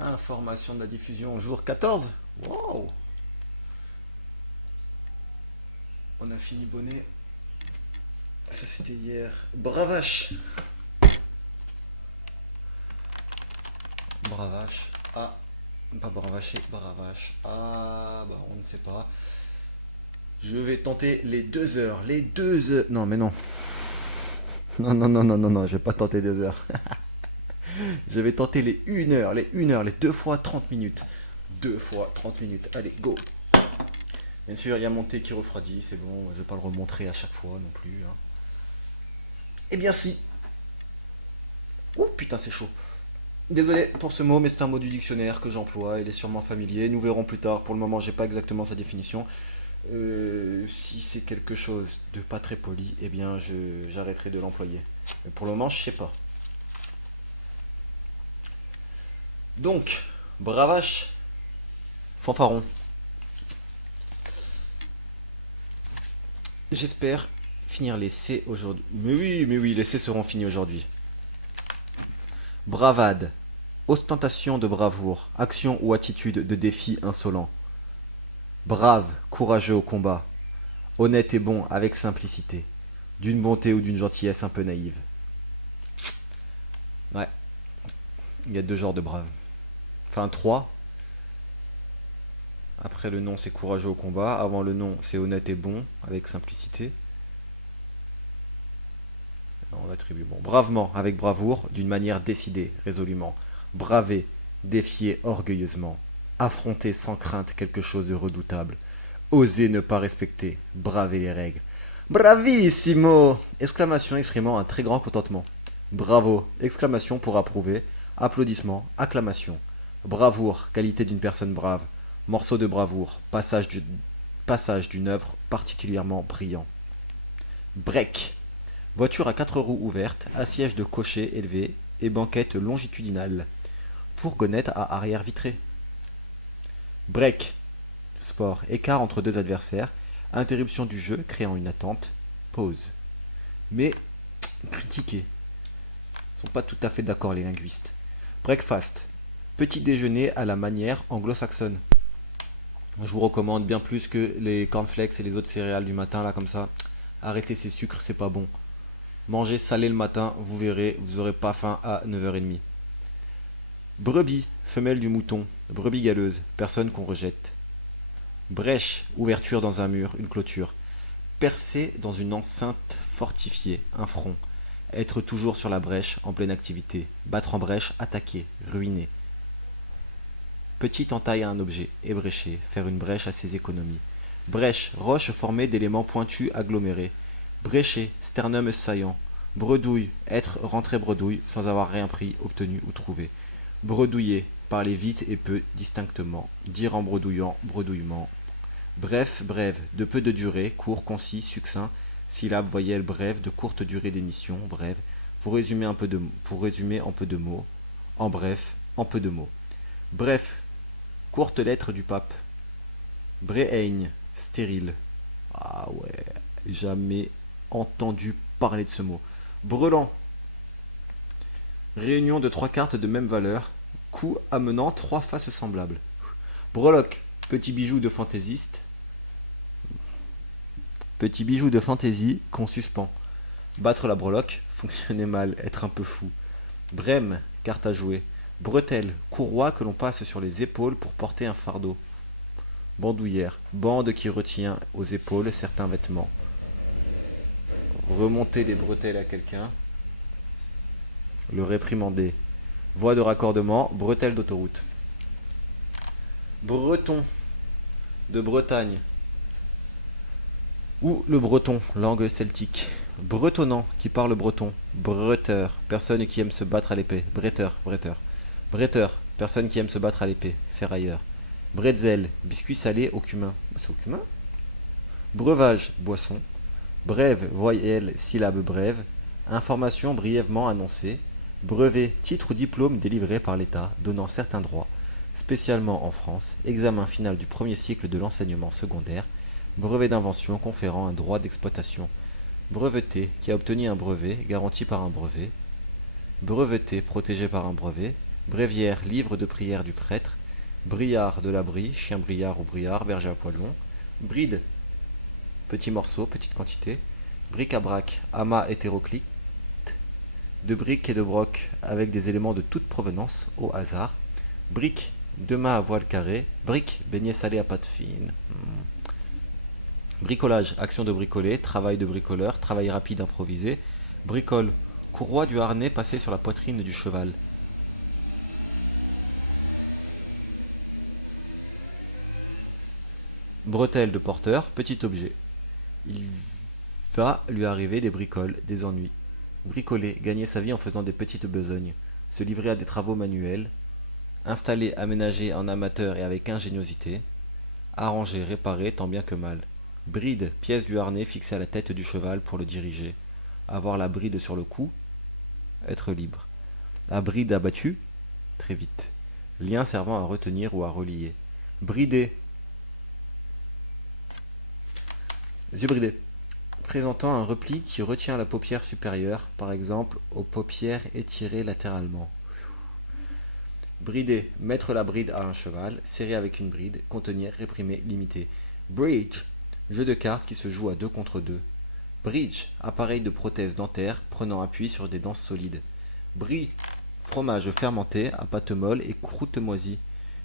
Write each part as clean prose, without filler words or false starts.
Information de la diffusion jour 14. Wow. On a fini bonnet. Ça c'était hier. Bravache. Bravache. Ah. Pas bravaché, bravache. Ah, bah on ne sait pas. Je vais tenter les 2 heures. Les 2 heures. Non, mais non. Non, non, non, non, non, non, je vais pas tenter 2 heures. Je vais tenter les 1 heure. Les 1 heure, les 2 fois 30 minutes. 2 fois 30 minutes. Allez, go. Bien sûr, il y a mon thé qui refroidit. C'est bon, je vais pas le remontrer à chaque fois non plus, hein. Eh bien, si. Ouh, putain, c'est chaud. Désolé pour ce mot, mais c'est un mot du dictionnaire que j'emploie. Il est sûrement familier. Nous verrons plus tard. Pour le moment, j'ai pas exactement sa définition. Si c'est quelque chose de pas très poli, eh bien, j'arrêterai de l'employer. Mais pour le moment, je sais pas. Donc, bravache, fanfaron. J'espère finir les C aujourd'hui. Mais oui, les C seront finis aujourd'hui. Bravade, ostentation de bravoure, action ou attitude de défi insolent. Brave, courageux au combat, honnête et bon avec simplicité, d'une bonté ou d'une gentillesse un peu naïve. Ouais, il y a deux genres de braves. Enfin, trois. Après le nom, c'est courageux au combat. Avant le nom, c'est honnête et bon avec simplicité. On attribue bon. Bravement, avec bravoure, d'une manière décidée, résolument. Braver, défier orgueilleusement. Affronter sans crainte quelque chose de redoutable. Oser ne pas respecter, braver les règles. Bravissimo! Exclamation exprimant un très grand contentement. Bravo! Exclamation pour approuver. Applaudissements, acclamation. Bravoure, qualité d'une personne brave. Morceau de bravoure, passage d'une œuvre particulièrement brillant. Break. Voiture à 4 roues ouvertes, assiège de cocher élevé et banquette longitudinale. Fourgonnette à arrière vitrée. Break. Sport. Écart entre deux adversaires. Interruption du jeu créant une attente. Pause. Mais critiqués. Ils sont pas tout à fait d'accord les linguistes. Breakfast. Petit déjeuner à la manière anglo-saxonne. Je vous recommande bien plus que les cornflakes et les autres céréales du matin là comme ça. Arrêtez ces sucres, c'est pas bon. Mangez salé le matin, vous verrez, vous n'aurez pas faim à 9h30. Brebis, femelle du mouton, brebis galeuse, personne qu'on rejette. Brèche, ouverture dans un mur, une clôture. Percer dans une enceinte fortifiée, un front. Être toujours sur la brèche, en pleine activité. Battre en brèche, attaquer, ruiner. Petit entaille à un objet, ébrécher, faire une brèche à ses économies. Brèche, roche formée d'éléments pointus agglomérés. Brécher, sternum saillant. Bredouille, être rentré bredouille sans avoir rien pris, obtenu ou trouvé. Bredouiller, parler vite et peu, distinctement. Dire en bredouillant, bredouillement. Bref, brève, de peu de durée, court, concis, succinct. Syllabes, voyelles, brève, de courte durée d'émission, brève. Pour résumer en peu de mots. En bref, en peu de mots. Bref, courte lettre du pape. Bréheigne, stérile. Ah ouais, jamais entendu parler de ce mot. Brelan, réunion de trois cartes de même valeur, coup amenant trois faces semblables. Breloque, petit bijou de fantaisiste. Petit bijou de fantaisie qu'on suspend. Battre la breloque, fonctionner mal, être un peu fou. Brème, carte à jouer. Bretelle, courroie que l'on passe sur les épaules pour porter un fardeau. Bandoulière, bande qui retient aux épaules certains vêtements. Remonter les bretelles à quelqu'un. Le réprimander. Voie de raccordement, bretelle d'autoroute. Breton, de Bretagne. Ou le breton, langue celtique. Bretonnant, qui parle breton. Breteur, personne qui aime se battre à l'épée. Bretteur, bretteur. Bretteur, personne qui aime se battre à l'épée. Ferrailleur. Bretzel, biscuit salé au cumin. C'est au cumin? Breuvage, boisson. Brève, voyelle, syllabe brève. Information brièvement annoncée. Brevet, titre ou diplôme délivré par l'État, donnant certains droits, spécialement en France. Examen final du premier cycle de l'enseignement secondaire. Brevet d'invention conférant un droit d'exploitation. Breveté, qui a obtenu un brevet, garanti par un brevet. Breveté, protégé par un brevet. Bréviaire, livre de prière du prêtre. Briard de la brie, chien briard ou briard, berger à poil long. Bride, petit morceau, petite quantité. Bric-à-brac, amas hétéroclite. De briques et de broc avec des éléments de toute provenance, au hasard. Brique, deux mâts à voile carré. Brique, beignet salé à pâte fine. Bricolage, action de bricoler, travail de bricoleur, travail rapide improvisé. Bricole, courroie du harnais passé sur la poitrine du cheval. Bretelle de porteur, petit objet. Il va lui arriver des bricoles, des ennuis. Bricoler, gagner sa vie en faisant des petites besognes. Se livrer à des travaux manuels. Installer, aménager en amateur et avec ingéniosité. Arranger, réparer tant bien que mal. Bride, pièce du harnais fixée à la tête du cheval pour le diriger. Avoir la bride sur le cou, être libre. La bride abattue, très vite. Lien servant à retenir ou à relier. Brider, yeux bridés. Présentant un repli qui retient la paupière supérieure, par exemple aux paupières étirées latéralement. Brider, mettre la bride à un cheval, serrer avec une bride, contenir, réprimer, limiter. Bridge, jeu de cartes qui se joue à 2 contre 2. Bridge, appareil de prothèse dentaire prenant appui sur des dents solides. Brie, fromage fermenté à pâte molle et croûte moisie.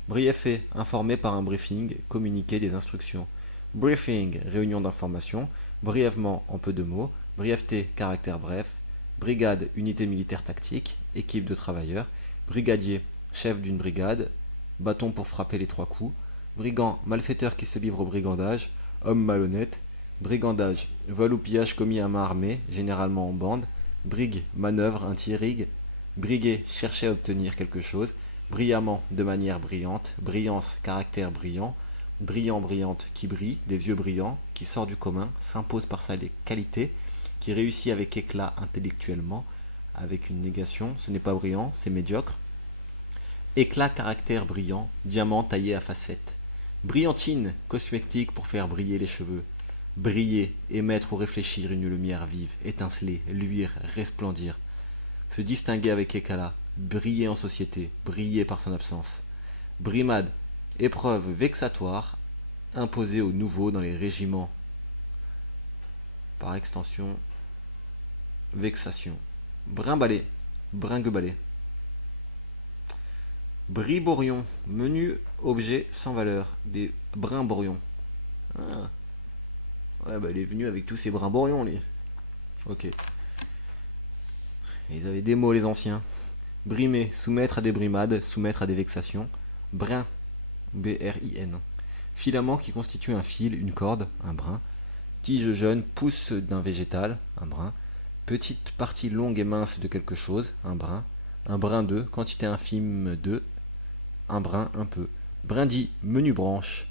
Briefé, informé par un briefing, communiquer des instructions. Briefing, réunion d'information. Brièvement, en peu de mots. Brièveté, caractère bref. Brigade, unité militaire tactique. Équipe de travailleurs. Brigadier, chef d'une brigade. Bâton pour frapper les 3 coups. Brigand, malfaiteur qui se livre au brigandage. Homme malhonnête. Brigandage, vol ou pillage commis à main armée, généralement en bande. Brigue, manœuvre, un tirrigue. Briguer, chercher à obtenir quelque chose. Brillamment, de manière brillante. Brillance, caractère brillant. Brillant, brillante, qui brille, des yeux brillants, qui sort du commun, s'impose par sa qualité, qui réussit avec éclat intellectuellement, avec une négation, ce n'est pas brillant, c'est médiocre. Éclat, caractère brillant, diamant taillé à facettes. Brillantine, cosmétique pour faire briller les cheveux. Briller, émettre ou réfléchir une lumière vive, étinceler, luire, resplendir. Se distinguer avec éclat, briller en société, briller par son absence. Brimade, épreuve vexatoire, imposée aux nouveaux dans les régiments. Par extension, vexation. Brimballet, bringue-ballet. Briborion, menu objet sans valeur, des brimborions. Ah. Ouais, bah il est venu avec tous ces brimborions, lui. Ok. Ils avaient des mots, les anciens. Brimer, soumettre à des brimades, soumettre à des vexations. Brin, B-R-I-N. Filament qui constitue un fil, une corde, un brin. Tige jeune, pousse d'un végétal, un brin. Petite partie longue et mince de quelque chose, un brin. Un brin de, quantité infime de, un brin, un peu. Brindis, menu branche.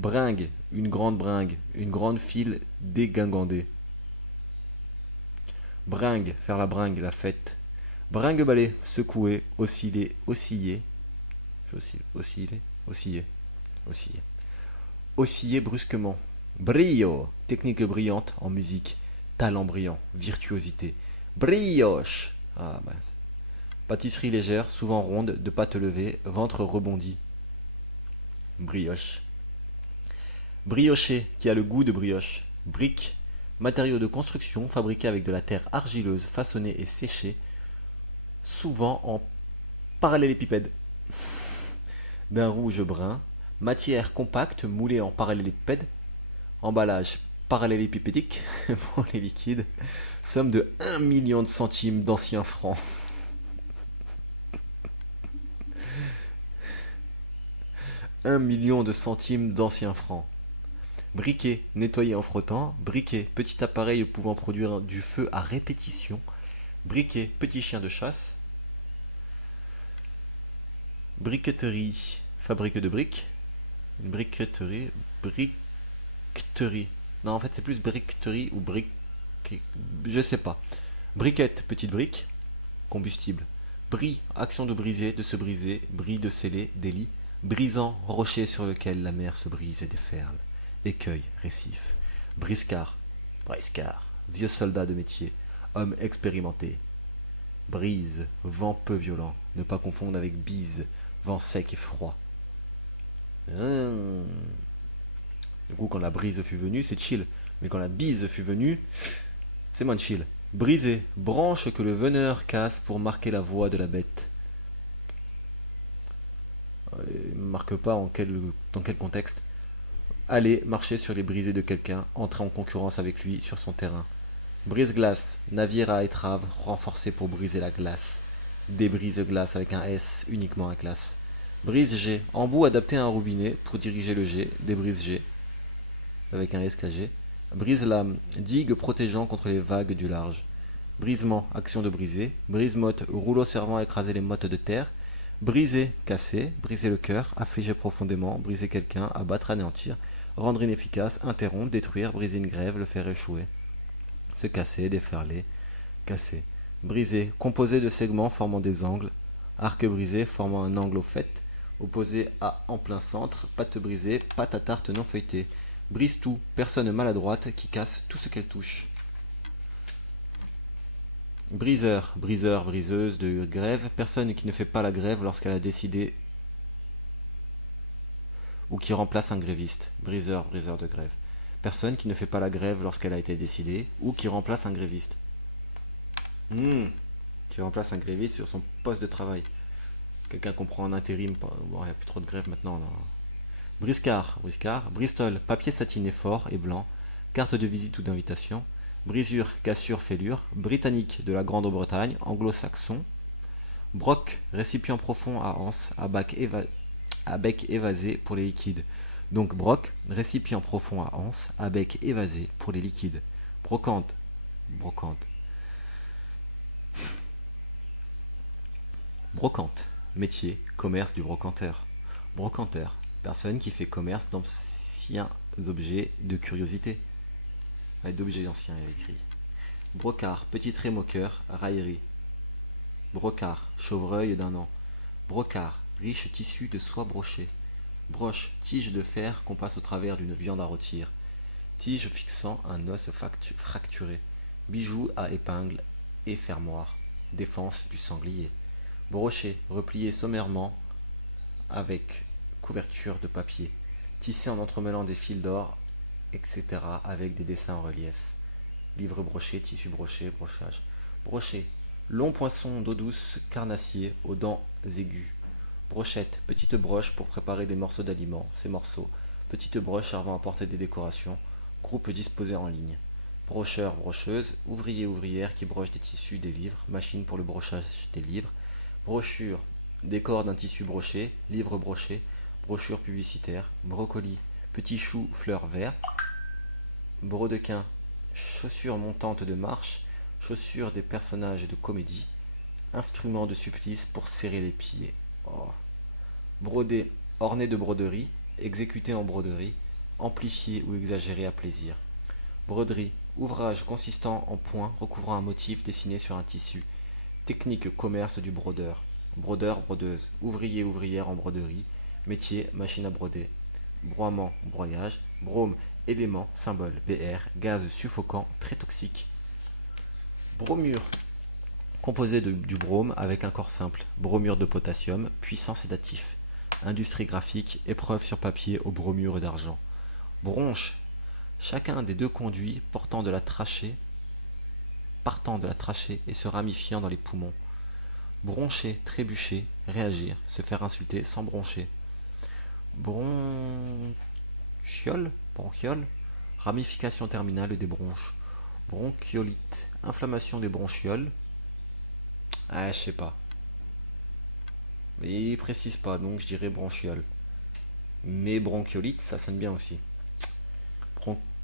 Bringue, une grande file dégingandée. Bringue, faire la bringue, la fête. Bringue-ballet, secouer, osciller, osciller. J'oscille, osciller, osciller, osciller. Osciller brusquement. Brio, technique brillante en musique. Talent brillant, virtuosité. Brioche. Ah mince. Pâtisserie légère, souvent ronde, de pâte levée, ventre rebondi. Brioche. Briocher, qui a le goût de brioche. Brique, matériau de construction fabriqué avec de la terre argileuse, façonnée et séchée, souvent en parallélépipède. D'un rouge brun, matière compacte moulée en parallélépipède, emballage parallélépipédique pour les liquides, somme de 1 million de centimes d'anciens francs. 1 million de centimes d'anciens francs. Briquet, nettoyer en frottant. Briquet, petit appareil pouvant produire du feu à répétition. Briquet, petit chien de chasse. Briqueterie, fabrique de briques. Une briqueterie, briqueterie. Non, en fait, c'est plus briqueterie ou brique. Je sais pas. Briquette, petite brique. Combustible. Bris, action de briser, de se briser. Bris de sceller, délit. Brisant, rocher sur lequel la mer se brise et déferle. Écueil, récif. Briscard, vieux soldat de métier. Homme expérimenté. Brise, vent peu violent. Ne pas confondre avec bise, vent sec et froid. Hum. Du coup, quand la brise fut venue, c'est chill. Mais quand la bise fut venue, c'est moins chill. Briser, branche que le veneur casse pour marquer la voie de la bête. Marque pas dans quel contexte. Aller marcher sur les brisées de quelqu'un, entrer en concurrence avec lui sur son terrain. Brise-glace, navire à étrave renforcé pour briser la glace. Débrise-glace avec un S uniquement à classe. Brise-G, embout adapté à un robinet pour diriger le G. Débrise-G avec un SKG. Brise-lame, digue protégeant contre les vagues du large. Brisement, action de briser. Brise-motte, rouleau servant à écraser les mottes de terre. Briser, casser. Briser le cœur, affliger profondément. Briser quelqu'un, abattre, anéantir. Rendre inefficace, interrompre, détruire. Briser une grève, le faire échouer. Se casser, déferler, casser. Briser, composé de segments formant des angles. Arc brisé, formant un angle au fait. Opposé à en plein centre. Patte brisée, pâte à tarte non feuilletée. Brise tout, personne maladroite qui casse tout ce qu'elle touche. Briseur, briseur, briseuse de grève, personne qui ne fait pas la grève lorsqu'elle a décidé ou qui remplace un gréviste. Briseur, briseur de grève. Personne qui ne fait pas la grève lorsqu'elle a été décidée ou qui remplace un gréviste. Qui remplace un gréviste sur son poste de travail. Quelqu'un qu'on prend en intérim. Bon, il n'y a plus trop de grève maintenant. Là. Briscard, briscard. Bristol, papier satiné fort et blanc. Carte de visite ou d'invitation. Brisure, cassure, fêlure. Britannique de la Grande-Bretagne, anglo-saxon. Broc, récipient profond à anse, à bec évasé pour les liquides. Donc broc, récipient profond à anse, à bec évasé pour les liquides. Brocante, brocante. Brocante, métier, commerce du brocanteur. Brocanteur, personne qui fait commerce d'anciens objets de curiosité. D'objets anciens, il y a écrit. Brocart, petit trait moqueur, raillerie. Brocart, chevreuil d'un an. Brocart, riche tissu de soie brochée. Broche, tige de fer qu'on passe au travers d'une viande à rôtir. Tige fixant un os fracturé. Bijou à épingle et fermoir. Défense du sanglier. Brochet, replié sommairement avec couverture de papier. Tissé en entremêlant des fils d'or, etc. avec des dessins en relief. Livre broché, tissu broché, brochage. Brochet, long poinçon d'eau douce, carnassier, aux dents aiguës. Brochette, petite broche pour préparer des morceaux d'aliments, ces morceaux. Petite broche servant à porter des décorations. Groupe disposé en ligne. Brocheur, brocheuse, ouvrier, ouvrière qui broche des tissus, des livres, machine pour le brochage des livres. Brochure, décor d'un tissu broché, livre broché, brochure publicitaire. Brocoli, petit chou, fleur vert. Brodequin, chaussures montantes de marche, chaussures des personnages de comédie. Instrument de supplice pour serrer les pieds. Oh. Brodé, orné de broderie, exécuté en broderie, amplifié ou exagéré à plaisir. Broderie, ouvrage consistant en points recouvrant un motif dessiné sur un tissu. Technique commerce du brodeur. Brodeur, brodeuse, ouvrier, ouvrière en broderie. Métier, machine à broder. Broiement, broyage. Brome, élément, symbole, BR, gaz suffocant, très toxique. Bromure, composé du brome avec un corps simple. Bromure de potassium, puissant sédatif. Industrie graphique, épreuve sur papier au bromure d'argent. Bronche, chacun des deux conduits partant de la trachée et se ramifiant dans les poumons. Broncher, trébucher, réagir, se faire insulter sans broncher. Bronchiole, ramification terminale des bronches. Bronchiolite, inflammation des bronchioles. Ah, je sais pas. Il précise pas, donc je dirais bronchiole. Mais bronchiolite, ça sonne bien aussi.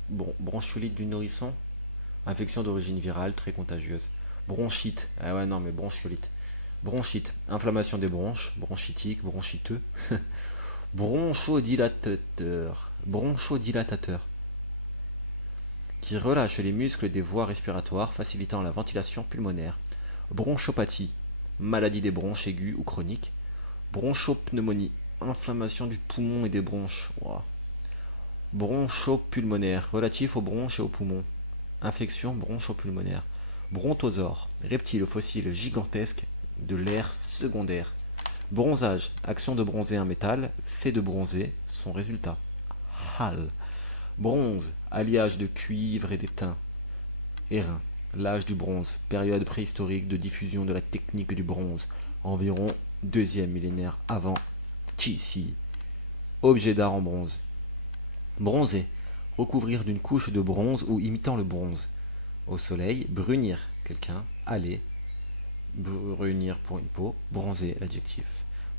Bronchiolite du nourrisson, infection d'origine virale très contagieuse. Bronchite, ah ouais, non, mais bronchiolite. Bronchite, inflammation des bronches, bronchitique, bronchiteux. Bronchodilatateur, qui relâche les muscles des voies respiratoires, facilitant la ventilation pulmonaire. Bronchopathie, maladie des bronches aiguës ou chroniques. Bronchopneumonie, inflammation du poumon et des bronches. Wow. Bronchopulmonaire, relatif aux bronches et aux poumons. Infection bronchopulmonaire. Brontosaure, reptile fossile gigantesque de l'ère secondaire. Bronzage, action de bronzer un métal, fait de bronzer, son résultat. Hal. Bronze, alliage de cuivre et d'étain. Airain, l'âge du bronze, période préhistorique de diffusion de la technique du bronze, environ deuxième millénaire avant qu'ici. Objet d'art en bronze. Bronzer, recouvrir d'une couche de bronze ou imitant le bronze. Au soleil, brunir quelqu'un, aller, brunir pour une peau, bronzer l'adjectif.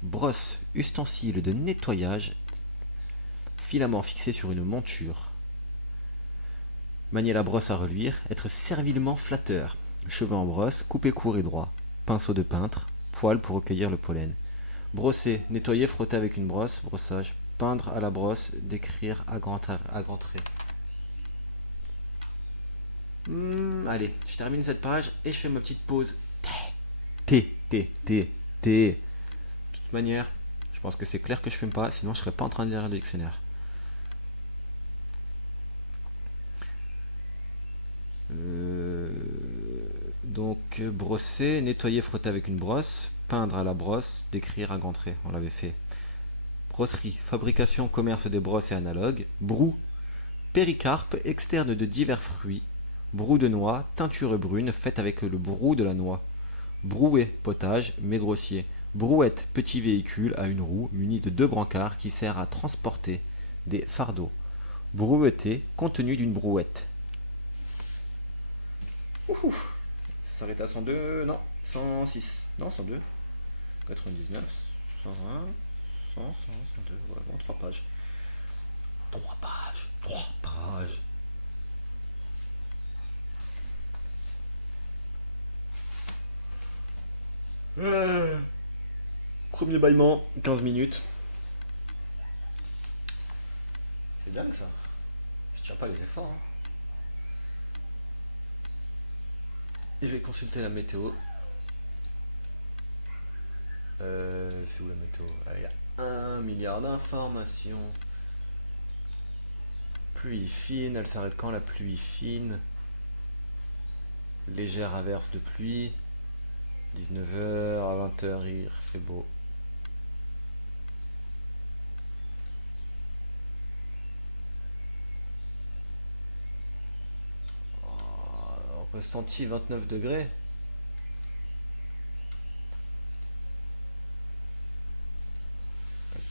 Brosse, ustensile de nettoyage, filament fixé sur une monture. Manier la brosse à reluire, être servilement flatteur. Cheveux en brosse, coupé court et droit. Pinceau de peintre, poil pour recueillir le pollen. Brosser, nettoyer, frotter avec une brosse, brossage. Peindre à la brosse, décrire à grands traits. Allez, je termine cette page et je fais ma petite pause. T. De toute manière, je pense que c'est clair que je fume pas, sinon je serais pas en train de lire le dictionnaire. Donc, brosser, nettoyer, frotter avec une brosse, peindre à la brosse, décrire à grands traits, on l'avait fait. Brosserie, fabrication, commerce des brosses et analogues. Brou, péricarpe externe de divers fruits. Brou de noix, teinture brune faite avec le brou de la noix. Brouet, potage, mais grossier. Brouette, petit véhicule à une roue muni de 2 brancards qui sert à transporter des fardeaux. Brouetter, contenu d'une brouette. Ouhou. Ça s'arrête à 102, non, 106, non 102, 99, 120, 100, 100, 102, ouais, bon, 3 pages. 3 pages, 3 pages. Premier bâillement, 15 minutes. C'est dingue ça. Je tiens pas les efforts. Hein. Je vais consulter la météo. C'est où la météo? Il y a 1 milliard d'informations. Pluie fine, elle s'arrête quand la pluie fine? Légère averse de pluie. 19h à 20h, il fait beau. Ressenti 29 degrés.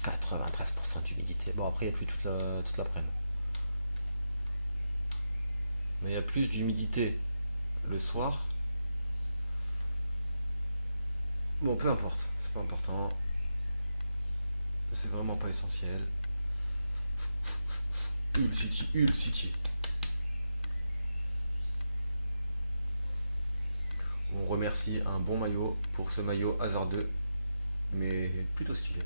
« 93% d'humidité. Bon, après, il n'y a plus toute l'après-midi. Mais il y a plus d'humidité le soir. Bon, peu importe. C'est pas important. C'est vraiment pas essentiel. Hull City, Hull City. On remercie un bon maillot pour ce maillot hasardeux, mais plutôt stylé.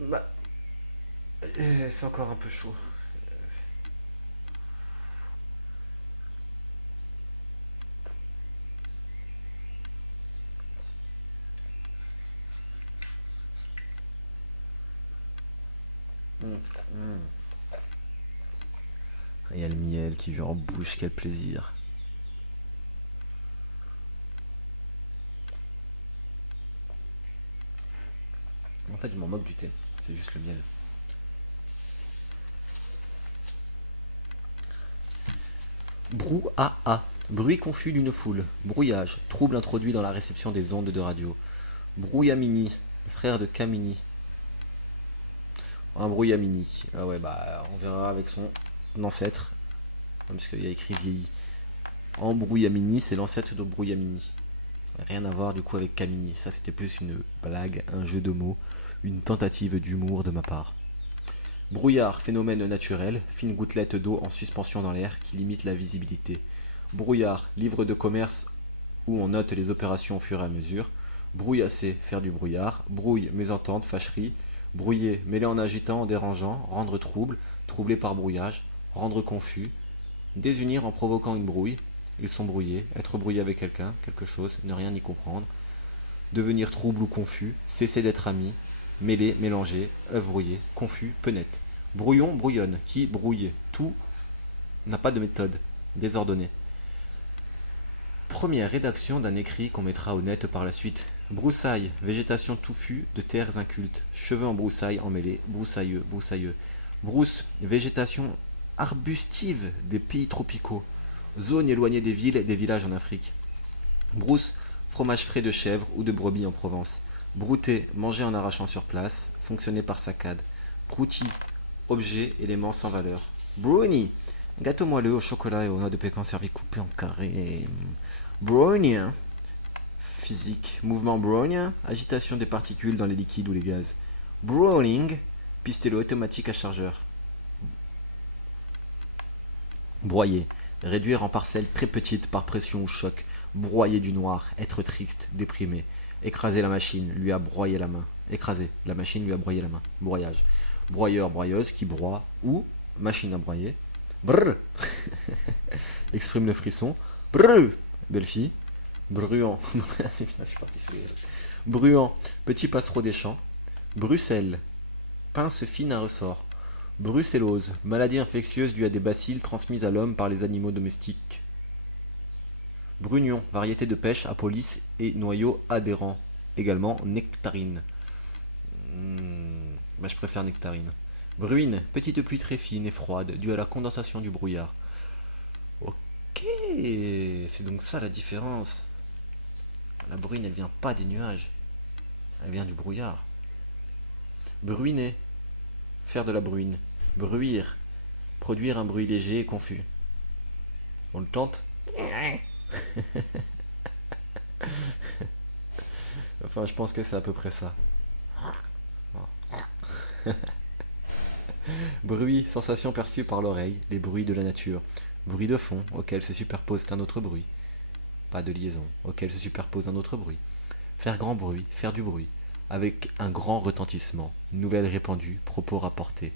Bah, c'est encore un peu chaud. Il y a le miel qui vient en bouche, quel plaisir. En fait, je m'en moque du thé, c'est juste le miel. Brouhaha, bruit confus d'une foule. Brouillage, trouble introduit dans la réception des ondes de radio. Brouillamini, frère de Camini. Un brouillamini. Ah ouais, bah on verra avec son ancêtre. Parce qu'il y a écrit vieilli. Embrouillamini, c'est l'ancêtre de Brouillamini. Rien à voir du coup avec Camini. Ça c'était plus une blague, un jeu de mots, une tentative d'humour de ma part. Brouillard, phénomène naturel, fine gouttelette d'eau en suspension dans l'air qui limite la visibilité. Brouillard, livre de commerce où on note les opérations au fur et à mesure. Brouillasser, faire du brouillard. Brouille, mésentente, fâcherie. Brouiller, mêler en agitant, en dérangeant, rendre trouble, troubler par brouillage, rendre confus. Désunir en provoquant une brouille. Ils sont brouillés, être brouillé avec quelqu'un, quelque chose, ne rien y comprendre. Devenir trouble ou confus, cesser d'être ami. Mêler, mélanger, œuf brouillé, confus, penette. Brouillon, brouillonne, qui brouille. Tout n'a pas de méthode. désordonné. Première rédaction d'un écrit qu'on mettra au net par la suite. Broussailles, végétation touffue de terres incultes. Cheveux en broussailles emmêlés, broussailleux, broussailleux. Brousse, végétation arbustive des pays tropicaux. Zone éloignée des villes et des villages en Afrique. Brousse, fromage frais de chèvre ou de brebis en Provence. Brouter, manger en arrachant sur place, fonctionner par saccade. Broutilles, objet, élément sans valeur. Brownie, gâteau moelleux au chocolat et aux noix de pécan servi coupé en carré. Brownien, physique, mouvement brownien, agitation des particules dans les liquides ou les gaz. Browning, pistolet automatique à chargeur. Broyer, réduire en parcelles très petites par pression ou choc. Broyer du noir, être triste, déprimé. Écraser la machine, lui a broyé la main. Écraser, la machine lui a broyé la main. Broyage. Broyeur, broyeuse qui broie ou machine à broyer. Brrr, exprime le frisson. Brrr, belle fille. Bruant. Bruant, petit passereau des champs. Bruxelles, pince fine à ressort. Brucellose, maladie infectieuse due à des bacilles transmises à l'homme par les animaux domestiques. Brugnon, variété de pêche à police et noyau adhérent. Également nectarine. Je préfère nectarine. Bruine, petite pluie très fine et froide due à la condensation du brouillard. Ok, c'est donc ça la différence. La bruine, elle vient pas des nuages. Elle vient du brouillard. Bruiner, faire de la bruine. Bruire, produire un bruit léger et confus. On le tente? Enfin, je pense que c'est à peu près ça. Bruit, sensation perçue par l'oreille, les bruits de la nature. Bruit de fond, auquel se superpose un autre bruit. Pas de liaison, auquel se superpose un autre bruit. Faire grand bruit, faire du bruit, avec un grand retentissement. Nouvelle répandue, propos rapportés.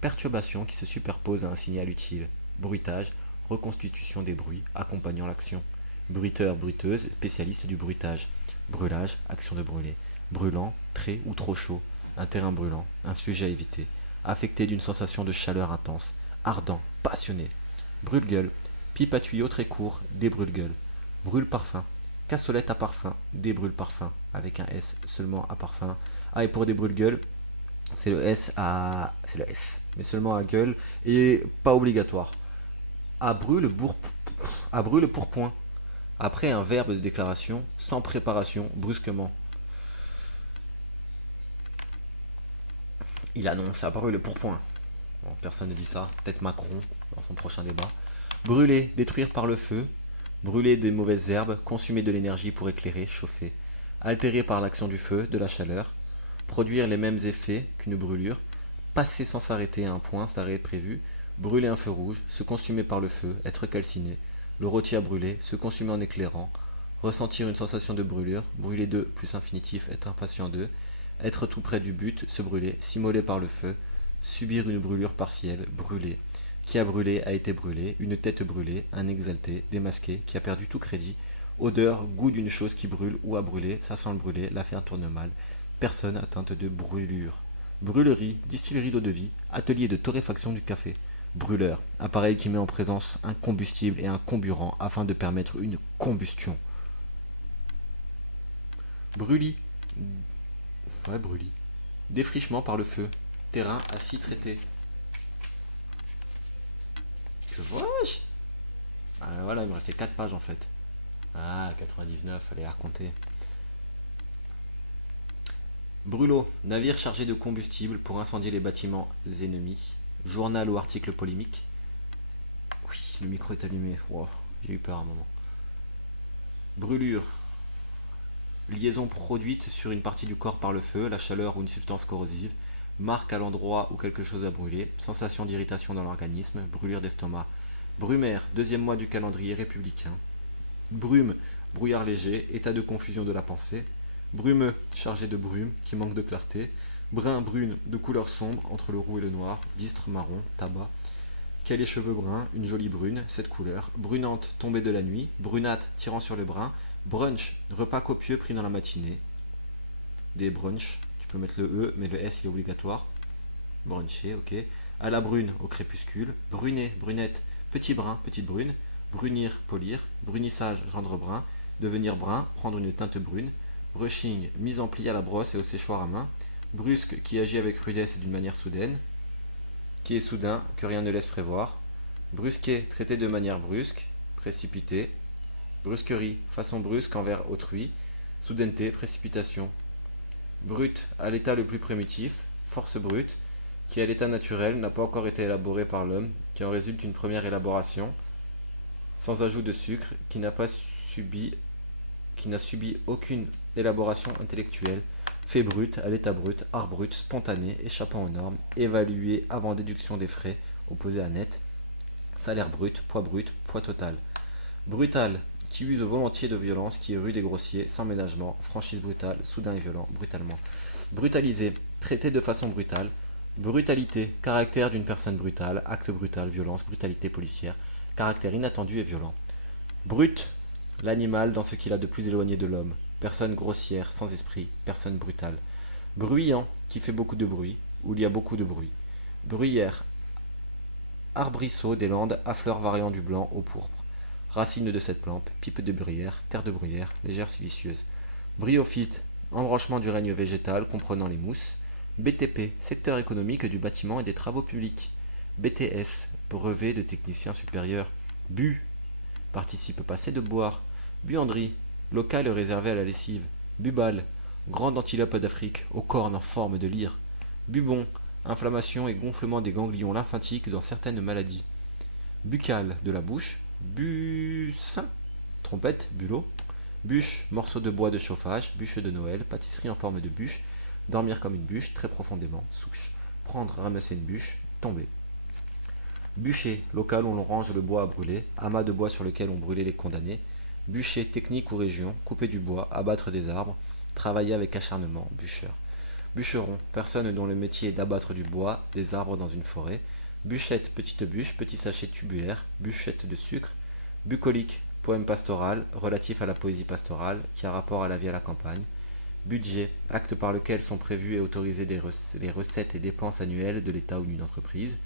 Perturbation qui se superpose à un signal utile. Bruitage, reconstitution des bruits accompagnant l'action. Bruiteur, bruiteuse, spécialiste du bruitage. Brûlage, action de brûler. Brûlant, très ou trop chaud. Un terrain brûlant, un sujet à éviter. Affecté d'une sensation de chaleur intense. Ardent, passionné. Brûle-gueule, pipe à tuyau très court, des brûle-gueule. Brûle-parfum, cassolette à parfum, des brûle-parfum. Avec un S seulement à parfum. Ah, et pour des brûle-gueule, c'est le S à. C'est le S, mais seulement à gueule et pas obligatoire. À brûle pour point. Après un verbe de déclaration, sans préparation, brusquement. Il annonce à brûle pour point. Bon, personne ne dit ça. Peut-être Macron dans son prochain débat. Brûler, détruire par le feu. Brûler des mauvaises herbes, consumer de l'énergie pour éclairer, chauffer. Altérer par l'action du feu, de la chaleur. Produire les mêmes effets qu'une brûlure. Passer sans s'arrêter à un point d'arrêt prévu. Brûler un feu rouge, se consumer par le feu, être calciné. Le rôti à brûler, se consumer en éclairant. Ressentir une sensation de brûlure. Brûler de plus infinitif, être impatient de. Être tout près du but, se brûler, s'immoler par le feu. Subir une brûlure partielle, brûler. Qui a brûlé a été brûlé, une tête brûlée, un exalté, démasqué, qui a perdu tout crédit. Odeur, goût d'une chose qui brûle ou a brûlé, ça sent le brûler, l'affaire tourne mal. Personne atteinte de brûlure. Brûlerie, distillerie d'eau-de-vie, atelier de torréfaction du café. Brûleur, appareil qui met en présence un combustible et un comburant afin de permettre une combustion. Brûlis. Ouais, brûlis. Défrichement par le feu. Terrain assis traité. Que vois-je? Voilà, il me restait 4 pages en fait. Ah, 99, fallait la raconter. Brûlot, navire chargé de combustible pour incendier les bâtiments ennemis. Journal ou article polémique. Oui, le micro est allumé. Wow, j'ai eu peur à un moment. Brûlure, liaison produite sur une partie du corps par le feu, la chaleur ou une substance corrosive. Marque à l'endroit où quelque chose a brûlé. Sensation d'irritation dans l'organisme. Brûlure d'estomac. Brumaire, deuxième mois du calendrier républicain. Brume, brouillard léger, état de confusion de la pensée. Brumeux, chargé de brume, qui manque de clarté. Brun, brune, de couleur sombre, entre le roux et le noir. Bistre, marron, tabac. Quel les cheveux bruns, une jolie brune, cette couleur. Brunante, tombée de la nuit. Brunate, tirant sur le brun. Brunch, repas copieux pris dans la matinée. Des brunchs, tu peux mettre le E, mais le S il est obligatoire. Bruncher, ok. À la brune, au crépuscule. Brunet, brunette, Petit brun, petite brune. Brunir, polir. Brunissage, rendre brun. Devenir brun, prendre une teinte brune. Brushing, mise en pli à la brosse et au séchoir à main. Brusque, qui agit avec rudesse et d'une manière soudaine. Qui est soudain, que rien ne laisse prévoir. Brusquer, traiter de manière brusque, précipité. Brusquerie, façon brusque envers autrui. Soudaineté, précipitation. Brut, à l'état le plus primitif, force brute, qui à l'état naturel n'a pas encore été élaborée par l'homme, qui en résulte une première élaboration, sans ajout de sucre, qui n'a subi aucune élaboration intellectuelle, fait brut, à l'état brut, art brut, spontané, échappant aux normes, évalué avant déduction des frais, opposé à net, salaire brut, poids total. Brutal, qui use volontiers de violence, qui est rude et grossier, sans ménagement, franchise brutale, soudain et violent, brutalement. Brutaliser, traiter de façon brutale. Brutalité, caractère d'une personne brutale, acte brutal, violence, brutalité policière, caractère inattendu et violent. Brute, l'animal dans ce qu'il a de plus éloigné de l'homme, personne grossière, sans esprit, personne brutale. Bruyant, qui fait beaucoup de bruit, où il y a beaucoup de bruit. Bruyère, arbrisseau des Landes à fleurs variant du blanc au pourpre. Racines de cette plante, pipe de bruyère, terre de bruyère, légère silicieuse. Bryophyte, embranchement du règne végétal comprenant les mousses. BTP, secteur économique du bâtiment et des travaux publics. BTS, brevet de technicien supérieur. Bu, participe passé de boire. Buanderie, local réservé à la lessive. Bubal, grande antilope d'Afrique, aux cornes en forme de lyre. Bubon, inflammation et gonflement des ganglions lymphatiques dans certaines maladies. Buccal, de la bouche. Bussin, trompette, bulot. Bûche, morceau de bois de chauffage, bûche de Noël, pâtisserie en forme de bûche, dormir comme une bûche, très profondément, souche. Prendre, ramasser une bûche, tomber. Bûcher, local où l'on range le bois à brûler, amas de bois sur lequel on brûlait les condamnés. Bûcher, technique ou région, couper du bois, abattre des arbres, travailler avec acharnement, bûcheur. Bûcheron, personne dont le métier est d'abattre du bois, des arbres dans une forêt. Bûchette, petite bûche, petit sachet tubulaire, bûchette de sucre. Bucolique, poème pastoral, relatif à la poésie pastorale, qui a rapport à la vie à la campagne. Budget, acte par lequel sont prévues et autorisées les recettes et dépenses annuelles de l'État ou d'une entreprise.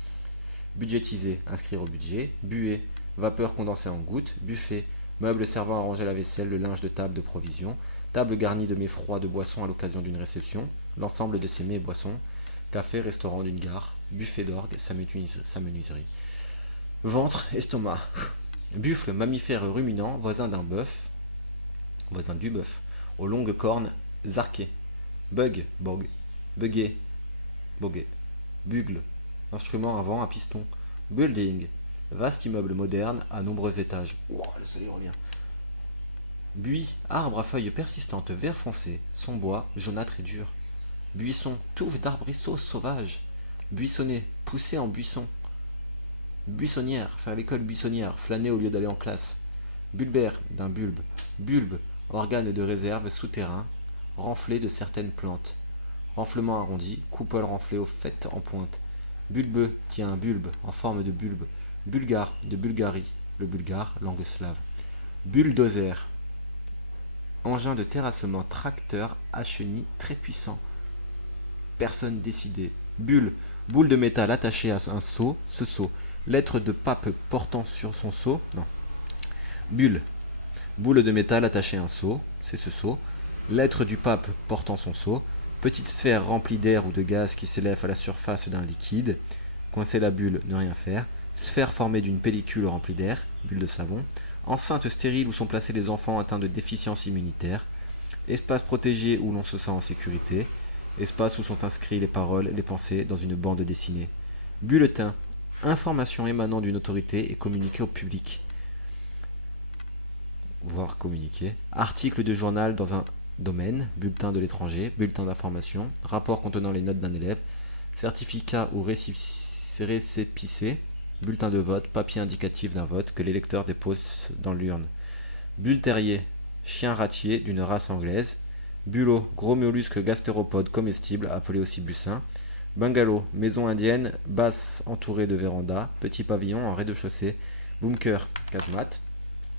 Budgétiser, inscrire au budget. Buée, vapeur condensée en gouttes. Buffet, meuble servant à ranger la vaisselle, le linge de table de provision. Table garnie de mets froids de boissons à l'occasion d'une réception. L'ensemble de ces mets et boissons. Café, restaurant d'une gare. Buffet d'orgue, sa menuiserie. Ventre, estomac. Buffle, mammifère ruminant, voisin du bœuf, aux longues cornes arquées. Bug, bog, bugger, boguet. Bugle, instrument à vent à piston. Building, vaste immeuble moderne à nombreux étages. Ouah, le soleil revient. Buis, arbre à feuilles persistantes vert foncé, son bois jaunâtre et dur. Buisson, touffe d'arbrisseaux sauvages. Buissonner, pousser en buisson. Buissonnière, faire l'école buissonnière, flâner au lieu d'aller en classe. Bulbaire, d'un bulbe. Bulbe, organe de réserve souterrain, renflé de certaines plantes. Renflement arrondi, coupole renflée au fait en pointe. Bulbeux, qui a un bulbe, en forme de bulbe. Bulgare, de Bulgarie, le bulgare, langue slave. Bulldozer, engin de terrassement, tracteur à chenilles très puissant. Personne décidée. Bulle, boule de métal attachée à un seau, ce seau. Lettre de pape portant sur son seau, non. Bulle, boule de métal attachée à un seau, c'est ce seau. Lettre du pape portant son seau. Petite sphère remplie d'air ou de gaz qui s'élève à la surface d'un liquide. Coincer la bulle, ne rien faire. Sphère formée d'une pellicule remplie d'air, bulle de savon. Enceinte stérile où sont placés les enfants atteints de déficience immunitaire. Espace protégé où l'on se sent en sécurité. Espace où sont inscrits les paroles, les pensées dans une bande dessinée. Bulletin, information émanant d'une autorité et communiquée au public. Voire communiquer. Article de journal dans un domaine, bulletin de l'étranger, bulletin d'information, rapport contenant les notes d'un élève, certificat ou récépissé, bulletin de vote, papier indicatif d'un vote que l'électeur dépose dans l'urne. Bulle terrier, chien ratier d'une race anglaise. Bulot, gros mollusque gastéropode comestible, appelé aussi bussin. Bungalow, maison indienne, basse entourée de vérandas, petit pavillon en rez-de-chaussée. Bunker, casemate.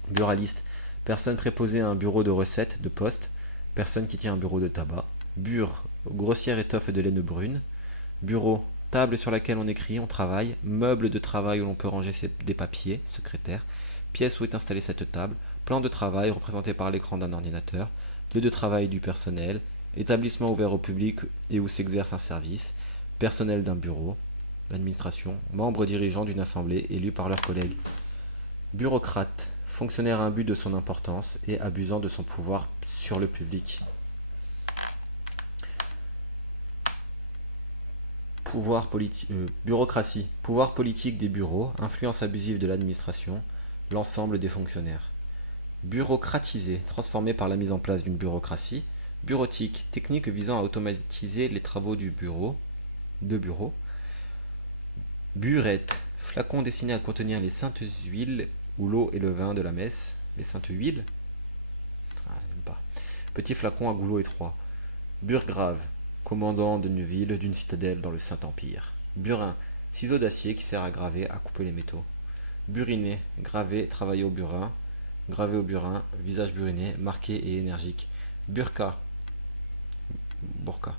Buraliste, personne préposée à un bureau de recette, de poste. Personne qui tient un bureau de tabac. Bure, grossière étoffe de laine brune. Bureau, table sur laquelle on écrit, on travaille, meuble de travail où l'on peut ranger des papiers, secrétaire, pièce où est installée cette table, plan de travail représenté par l'écran d'un ordinateur, lieu de travail du personnel, établissement ouvert au public et où s'exerce un service, personnel d'un bureau, l'administration, membre dirigeant d'une assemblée élu par leurs collègues. Bureaucrate, fonctionnaire imbu de son importance et abusant de son pouvoir sur le public. Bureaucratie, pouvoir politique des bureaux, influence abusive de l'administration, l'ensemble des fonctionnaires. Bureaucratisé, transformé par la mise en place d'une bureaucratie. Bureautique, technique visant à automatiser les travaux de bureau. Burette, flacon destiné à contenir les saintes huiles ou l'eau et le vin de la messe. Les saintes huiles. J'aime pas. Petit flacon à goulot étroit. Burgrave, commandant d'une ville, d'une citadelle dans le Saint-Empire. Burin, ciseau d'acier qui sert à graver, à couper les métaux. Buriné, gravé, travaillé au burin. Gravé au burin, visage buriné, marqué et énergique. Burqa, burqa.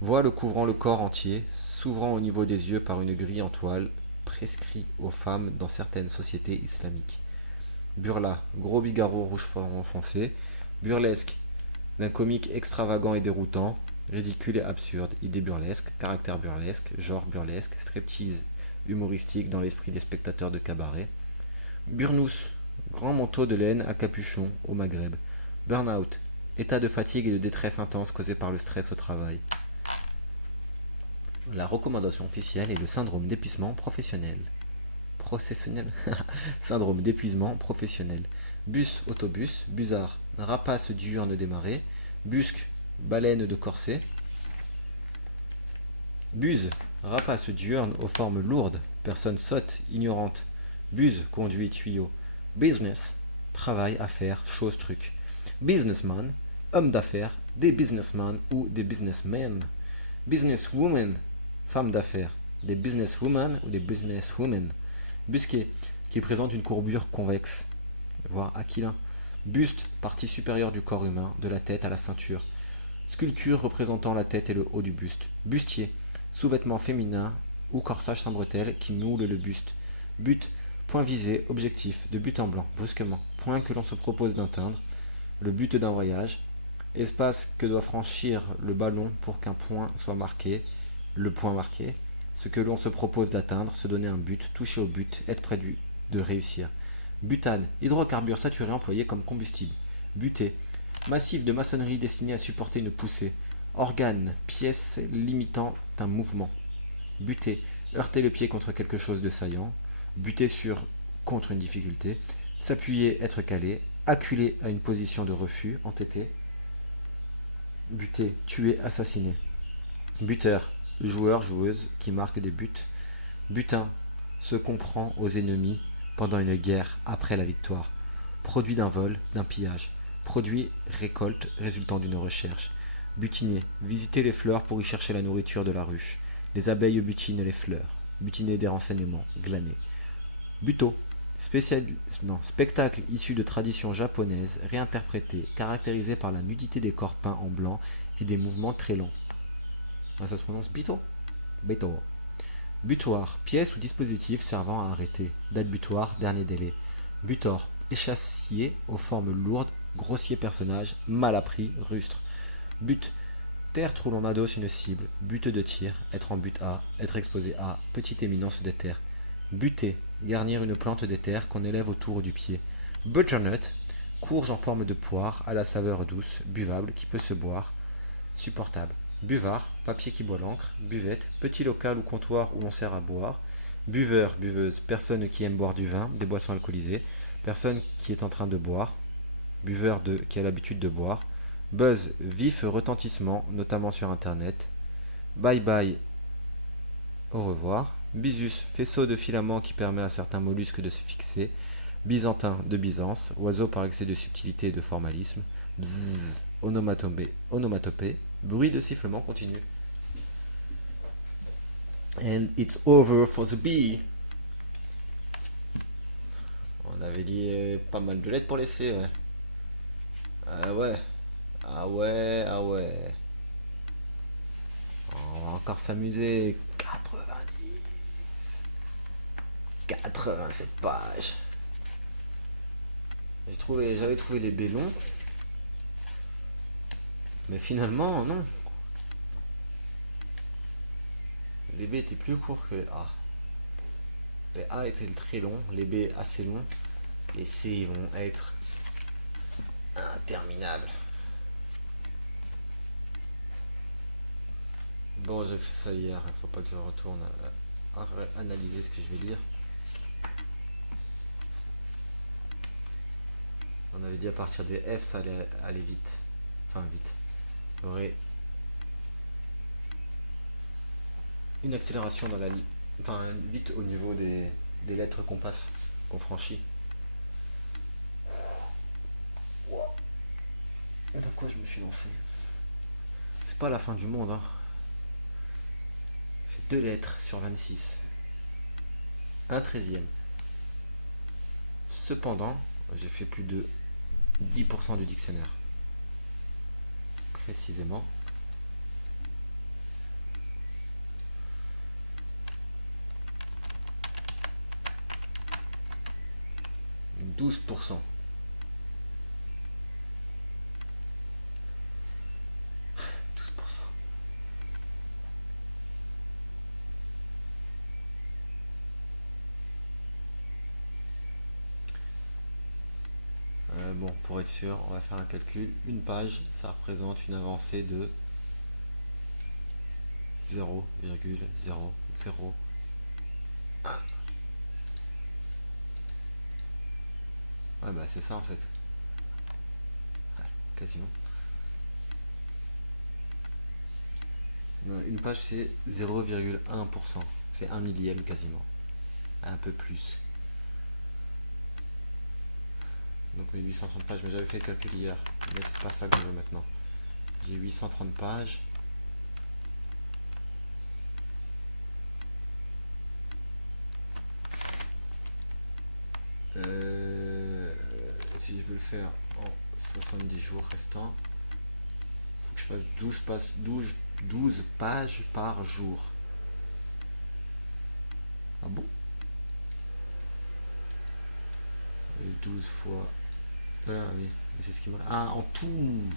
Voile couvrant le corps entier, s'ouvrant au niveau des yeux par une grille en toile, prescrit aux femmes dans certaines sociétés islamiques. Burla, gros bigarreau rouge foncé. Burlesque, d'un comique extravagant et déroutant, ridicule et absurde, idée burlesque, caractère burlesque, genre burlesque, striptease humoristique dans l'esprit des spectateurs de cabaret. Burnous, grand manteau de laine à capuchon au Maghreb. Burnout, état de fatigue et de détresse intense causé par le stress au travail. La recommandation officielle est le syndrome d'épuisement professionnel. Syndrome d'épuisement professionnel. Bus, autobus. Busard, rapace diurne des marais. Busque, baleine de corset. Buse, rapace diurne aux formes lourdes. Personne sotte, ignorante. Buse, conduit, tuyau. Business, travail, affaires, chose, truc. Businessman, homme d'affaires, des businessmen ou des businessmen. Businesswoman, femme d'affaires, des businesswomen ou des businesswomen. Busquet, qui présente une courbure convexe, voire aquilin. Buste, partie supérieure du corps humain, de la tête à la ceinture. Sculpture représentant la tête et le haut du buste. Bustier, sous-vêtement féminin ou corsage sans bretelles qui moule le buste. But, point visé, objectif, de but en blanc, brusquement. Point que l'on se propose d'atteindre. Le but d'un voyage. Espace que doit franchir le ballon pour qu'un point soit marqué. Le point marqué. Ce que l'on se propose d'atteindre, se donner un but, toucher au but, être près de réussir. Butane, hydrocarbure saturé employé comme combustible. Buté, massif de maçonnerie destiné à supporter une poussée. Organe, pièce limitant un mouvement. Buter, heurter le pied contre quelque chose de saillant. Buter contre une difficulté. S'appuyer, être calé. Acculé à une position de refus, entêté. Buter, tuer, assassiner. Buteur, joueur, joueuse qui marque des buts. Butin, se comprend aux ennemis pendant une guerre après la victoire. Produit d'un vol, d'un pillage. Produit, récolte résultant d'une recherche. Butiner, visiter les fleurs pour y chercher la nourriture de la ruche. Les abeilles butinent les fleurs. Butiner des renseignements, glaner. Buto, spectacle issu de traditions japonaises réinterprété, caractérisé par la nudité des corps peints en blanc et des mouvements très lents. Ah, ça se prononce bito. Bito. Butoir, pièce ou dispositif servant à arrêter. Date butoir, dernier délai. Butor, échassier aux formes lourdes, grossier personnage, mal appris, rustre. But, tertre où l'on adosse une cible. But de tir, être en but A, être exposé à, petite éminence des terres. Buter, garnir une plante des terres qu'on élève autour du pied. Butternut, courge en forme de poire, à la saveur douce, buvable, qui peut se boire, supportable. Buvard, papier qui boit l'encre. Buvette, petit local ou comptoir où l'on sert à boire. Buveur, buveuse, personne qui aime boire du vin, des boissons alcoolisées. Personne qui est en train de boire. Buveur qui a l'habitude de boire. Buzz, vif retentissement, notamment sur internet. Bye bye, au revoir. Bisus, faisceau de filaments qui permet à certains mollusques de se fixer. Byzantin, de Byzance, oiseau par excès de subtilité et de formalisme. Bzzz, onomatopée, bruit de sifflement continu. And it's over for the bee. On avait dit pas mal de lettres pour laisser, ouais. Ah ouais. Ah ouais, ah ouais. On va encore s'amuser. 87 pages. J'avais trouvé les B longs. Mais finalement, non. Les B étaient plus courts que les A. Les A étaient très longs, les B assez longs. Les C vont être interminables. Bon, j'ai fait ça hier, il faut pas que je retourne analyser ce que je vais lire. On avait dit à partir des F, ça allait aller vite. Enfin, vite. Il y aurait une accélération dans la ligne. Enfin, vite au niveau des lettres qu'on passe, qu'on franchit. Et dans quoi je me suis lancé? C'est pas la fin du monde, hein. J'ai 2 lettres sur 26. Un 13e. Cependant, j'ai fait plus de 10% du dictionnaire. Précisément. « 12%. Bon, pour être sûr, on va faire un calcul. Une page, ça représente une avancée de 0,001. Ouais, bah c'est ça en fait. Ouais, quasiment. Non, une page c'est 0,1%. C'est 1 millième quasiment. Un peu plus. Donc mes 830 pages, mais j'avais fait le calcul hier. Mais c'est pas ça que je veux maintenant. J'ai 830 pages. Si je veux le faire en 70 jours restants, il faut que je fasse 12 pages par jour. Ah bon? Et 12 fois... Ah oui, c'est ce qui me... Ah, en tout.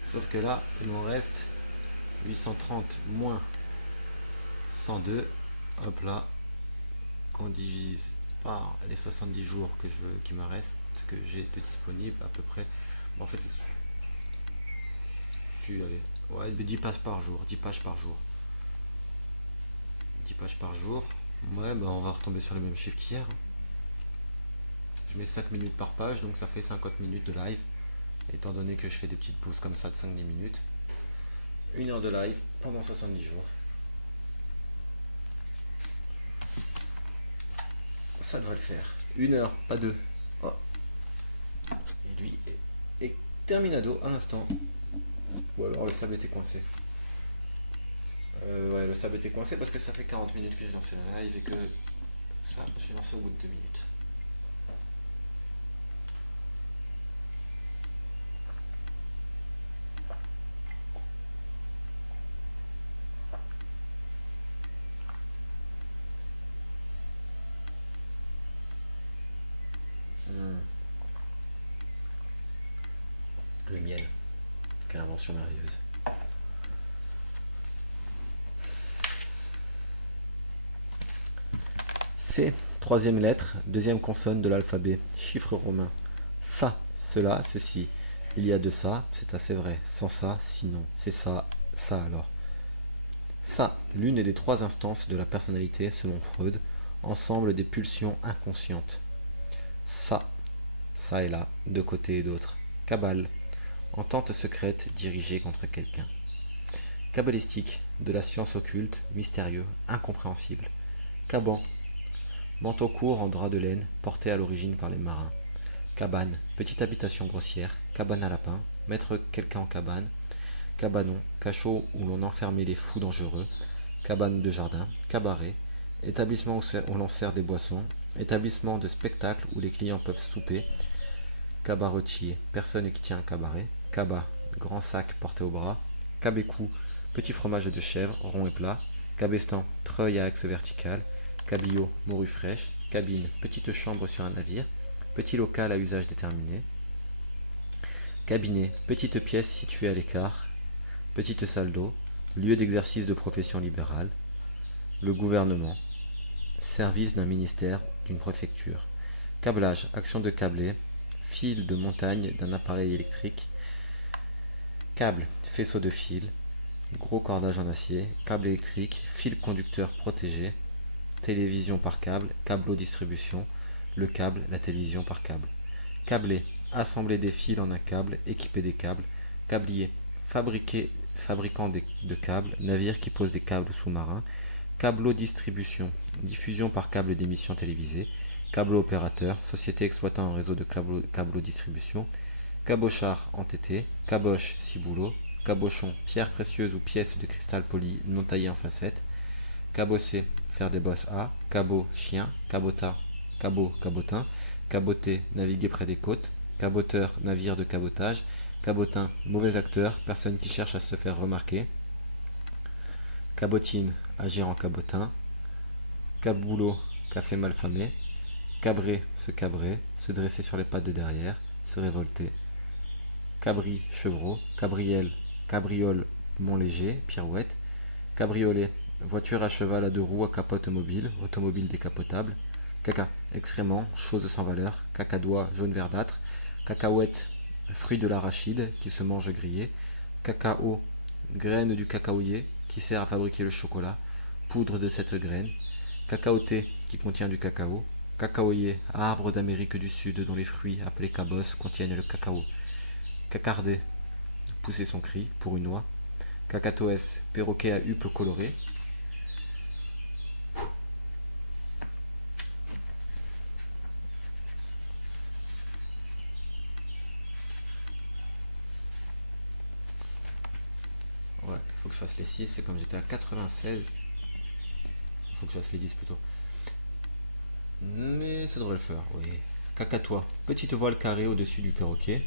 Sauf que là, il m'en reste 830 moins 102. Hop là. Qu'on divise par les 70 jours que je veux, qui me restent, que j'ai de disponible à peu près. Bon, en fait, c'est... Allez. Ouais, 10 pages par jour. 10 pages par jour. 10 pages par jour. Ouais, bah on va retomber sur les mêmes chiffres qu'hier. Je mets 5 minutes par page, donc ça fait 50 minutes de live. Étant donné que je fais des petites pauses comme ça de 5-10 minutes. 1 heure de live pendant 70 jours. Ça devrait le faire. 1 heure, pas 2. Oh. Et lui est terminado à l'instant. Ou alors le sable était coincé. Ouais, le sable était coincé parce que ça fait 40 minutes que j'ai lancé le live et que ça, j'ai lancé au bout de 2 minutes. Le miel. Quelle invention merveilleuse. C, troisième lettre, deuxième consonne de l'alphabet, chiffre romain. Ça, cela, ceci. Il y a de ça, c'est assez vrai. Sans ça, sinon. C'est ça, ça alors. Ça, l'une des 3 instances de la personnalité selon Freud, ensemble des pulsions inconscientes. Ça et là, de côté et d'autre. Cabale, entente secrète dirigée contre quelqu'un. Cabalistique, de la science occulte, mystérieux, incompréhensible. Caban, manteau court en drap de laine, porté à l'origine par les marins. Cabane, petite habitation grossière. Cabane à lapin, mettre quelqu'un en cabane. Cabanon, cachot où l'on enfermait les fous dangereux. Cabane de jardin. Cabaret, établissement où l'on sert des boissons. Établissement de spectacle où les clients peuvent souper. Cabaretier, personne qui tient un cabaret. Cabas, grand sac porté au bras. Cabécou, petit fromage de chèvre, rond et plat. Cabestan, treuil à axe vertical. cabillaud, morue fraîche, cabine, petite chambre sur un navire, petit local à usage déterminé, cabinet, petite pièce située à l'écart, petite salle d'eau, lieu d'exercice de profession libérale, le gouvernement, service d'un ministère, d'une préfecture, câblage, action de câbler, fil de montagne d'un appareil électrique, câble, faisceau de fil, gros cordage en acier, câble électrique, fil conducteur protégé, télévision par câble, câbleau distribution, le câble, la télévision par câble. Câblé, assembler des fils en un câble, équiper des câbles. Câblier, fabricant de câbles, navire qui pose des câbles sous-marins. Câbleau distribution, diffusion par câble d'émission télévisée. Câble opérateur, société exploitant un réseau de câbleau distribution. Cabochard entêté, caboche ciboulot, cabochon pierre précieuse ou pièce de cristal poli non taillée en facettes. Cabosser, faire des bosses à, cabot, chien, cabota, cabot, cabotin, caboter, naviguer près des côtes, caboteur, navire de cabotage, cabotin, mauvais acteur, personne qui cherche à se faire remarquer, cabotine, agir en cabotin, caboulot, café malfamé, cabrer, se dresser sur les pattes de derrière, se révolter, cabri, chevreau, cabriel, cabriole, Montléger, pirouette, cabriolet, voiture à cheval à deux roues à capote mobile, automobile décapotable, caca, excrément, chose sans valeur, cacadois jaune verdâtre, cacahuète, fruit de l'arachide qui se mange grillé, cacao, graine du cacaoyer qui sert à fabriquer le chocolat, poudre de cette graine, cacaoté qui contient du cacao, cacaoyer, arbre d'Amérique du Sud dont les fruits appelés cabosses contiennent le cacao, cacardé, pousser son cri pour une oie, cacatoès, perroquet à huppe colorée. Ouais, il faut que je fasse les 6, c'est comme j'étais à 96. Il faut que je fasse les 10 plutôt. Mais ça devrait le faire, oui. Cacatois, petite voile carrée au-dessus du perroquet.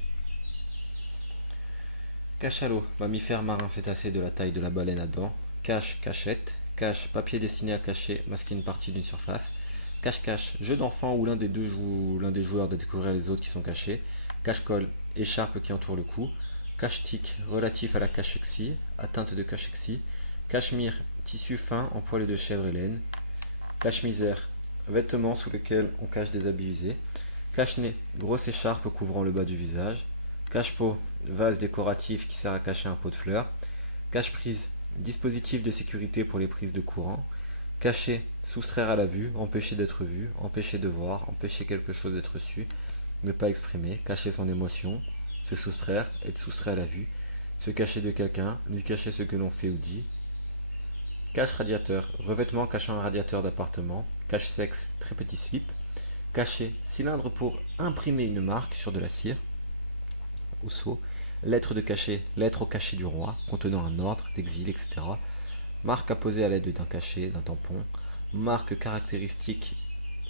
Cachalot, mammifère marin cétacé de la taille de la baleine à dents. Cache, cachette. Cache, papier destiné à cacher, masquer une partie d'une surface. Cache-cache, jeu d'enfant où l'un des joueurs doit découvrir les autres qui sont cachés. Cache-colle, écharpe qui entoure le cou. Cache-tique, relatif à la cachexie, atteinte de cachexie. Cachemire, tissu fin en poil de chèvre et laine. Cache-misère, vêtement sous lequel on cache des habits usés. Cache-nez, grosse écharpe couvrant le bas du visage. Cache-pot, vase décoratif qui sert à cacher un pot de fleurs. Cache-prise, dispositif de sécurité pour les prises de courant. Cacher, soustraire à la vue, empêcher d'être vu, empêcher de voir, empêcher quelque chose d'être su, ne pas exprimer, cacher son émotion, se soustraire, être soustrait à la vue, se cacher de quelqu'un, lui cacher ce que l'on fait ou dit. Cache-radiateur, revêtement cachant un radiateur d'appartement. Cache-sexe, très petit slip. Cacher, cylindre pour imprimer une marque sur de la cire ou seau. Lettre de cachet, lettre au cachet du roi, contenant un ordre d'exil, etc. Marque à poser à l'aide d'un cachet, d'un tampon. Marque caractéristique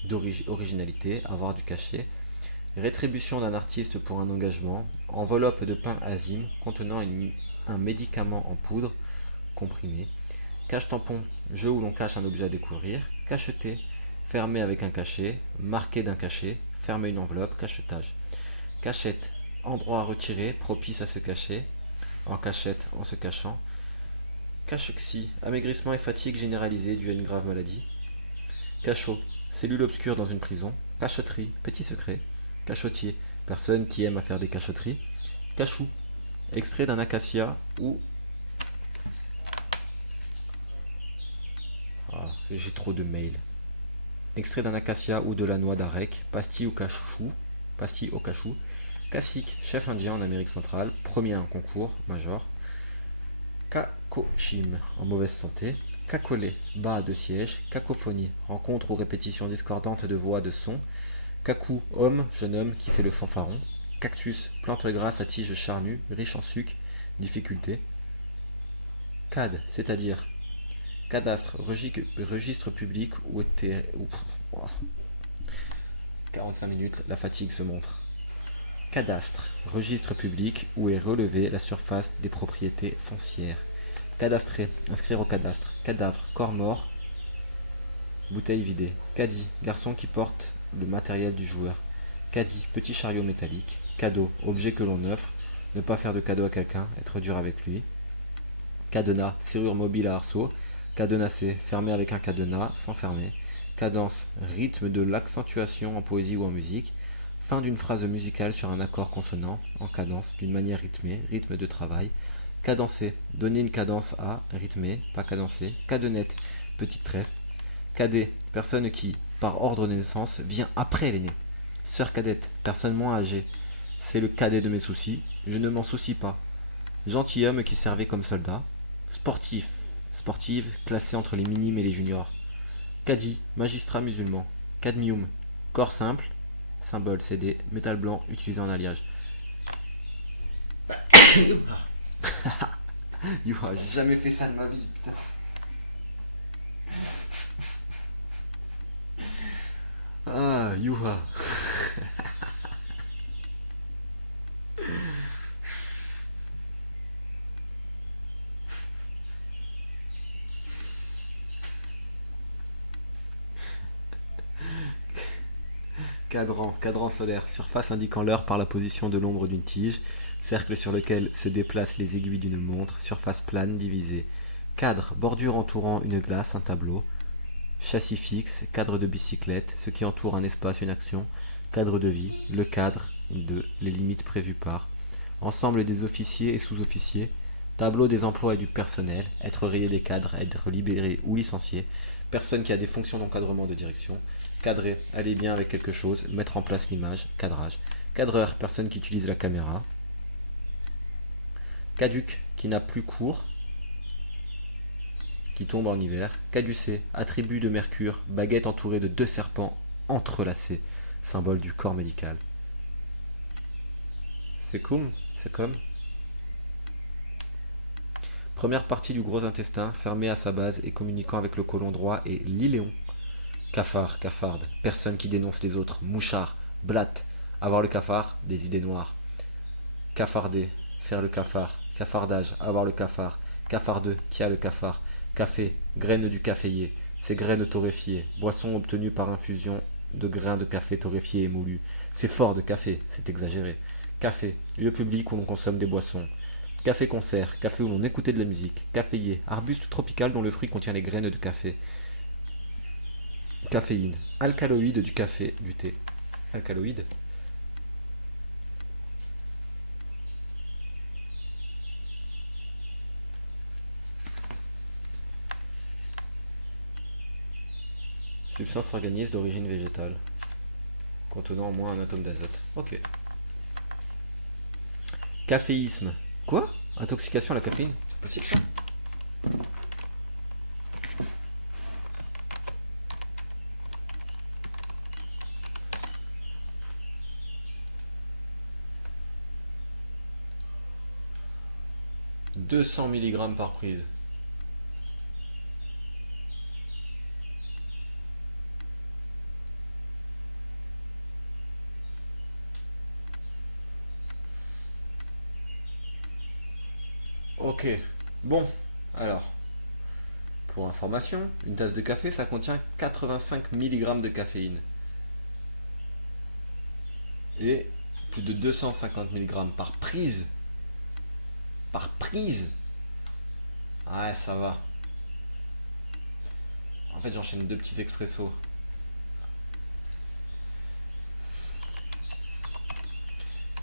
d'originalité, avoir du cachet. Rétribution d'un artiste pour un engagement. Enveloppe de pain azime contenant un médicament en poudre comprimé. Cache-tampon, jeu où l'on cache un objet à découvrir. Cacheté, fermé avec un cachet. Marqué d'un cachet, fermer une enveloppe, cachetage. Cachette, endroit à retirer, propice à se cacher. En cachette, en se cachant. Cachexie, amaigrissement et fatigue généralisée due à une grave maladie. Cachot, cellule obscure dans une prison. Cachotterie, petit secret. Cachotier, personne qui aime à faire des cachotteries. Cachou, extrait d'un acacia ou... Ah, j'ai trop de mails. Extrait d'un acacia ou de la noix d'arec, pastille au cachou. Cacique, chef indien en Amérique centrale, premier à un concours, major. Kakoshim, en mauvaise santé. Cacolé, bas de siège. Cacophonie, rencontre ou répétition discordante de voix, de sons. Cacou, homme, jeune homme qui fait le fanfaron. Cactus, plante grasse à tige charnue, riche en sucre, difficulté. Cad, c'est-à-dire cadastre, registre public où était... 45 minutes, la fatigue se montre. Cadastre, registre public où est relevée la surface des propriétés foncières. Cadastrer, inscrire au cadastre. Cadavre, corps mort, bouteille vidée. Caddie, garçon qui porte le matériel du joueur. Caddie, petit chariot métallique. Cadeau, objet que l'on offre. Ne pas faire de cadeau à quelqu'un, être dur avec lui. Cadenas, serrure mobile à arceau. Cadenassé, fermé avec un cadenas, sans fermer. Cadence, rythme de l'accentuation en poésie ou en musique. Fin d'une phrase musicale sur un accord consonant, en cadence, d'une manière rythmée, rythme de travail. Cadencer, donner une cadence à, rythmé, pas cadencé. Cadenette, petite treste. Cadet, personne qui, par ordre de naissance, vient après l'aîné. Sœur cadette, personne moins âgée. C'est le cadet de mes soucis, je ne m'en soucie pas. Gentilhomme qui servait comme soldat. Sportif, sportive, classée entre les minimes et les juniors. Cadi, magistrat musulman. Cadmium, corps simple, symbole CD, métal blanc utilisé en alliage. Youha, j'ai jamais fait ça de ma vie, putain. Ah, youha. Cadran, cadran solaire, surface indiquant l'heure par la position de l'ombre d'une tige, cercle sur lequel se déplacent les aiguilles d'une montre, surface plane divisée. Cadre, bordure entourant une glace, un tableau. Châssis fixe, cadre de bicyclette, ce qui entoure un espace, une action. Cadre de vie, le cadre de les limites prévues par. Ensemble des officiers et sous-officiers. Tableau des emplois et du personnel, être rayé des cadres, être libéré ou licencié. Personne qui a des fonctions d'encadrement de direction. Cadrer, aller bien avec quelque chose, mettre en place l'image, cadrage. Cadreur, personne qui utilise la caméra. Caduc, qui n'a plus cours, qui tombe en hiver. Caducé, attribut de Mercure, baguette entourée de deux serpents entrelacés, symbole du corps médical. C'est comme, c'est comme. Première partie du gros intestin, fermée à sa base et communiquant avec le côlon droit et l'iléon. Cafard, cafarde, personne qui dénonce les autres, mouchard, blatte, avoir le cafard, des idées noires. Cafarder, faire le cafard, cafardage, avoir le cafard, cafardeux, qui a le cafard, café, graines du caféier, ces graines torréfiées, boisson obtenue par infusion de grains de café torréfiés et moulus. C'est fort de café, c'est exagéré. Café, lieu public où l'on consomme des boissons. Café-concert, café où l'on écoutait de la musique. Caféier, arbuste tropical dont le fruit contient les graines de café. Caféine, alcaloïde du café, du thé. Alcaloïde. Substance organique d'origine végétale, contenant au moins un atome d'azote. Ok. Caféisme. Quoi? Intoxication à la caféine? C'est possible ça? « 200 mg par prise. Ok. Bon. Alors, pour information, une tasse de café, ça contient 85 mg de caféine. Et plus de 250 mg par prise. Par prise. Ouais, ça va. En fait, j'enchaîne deux petits expressos.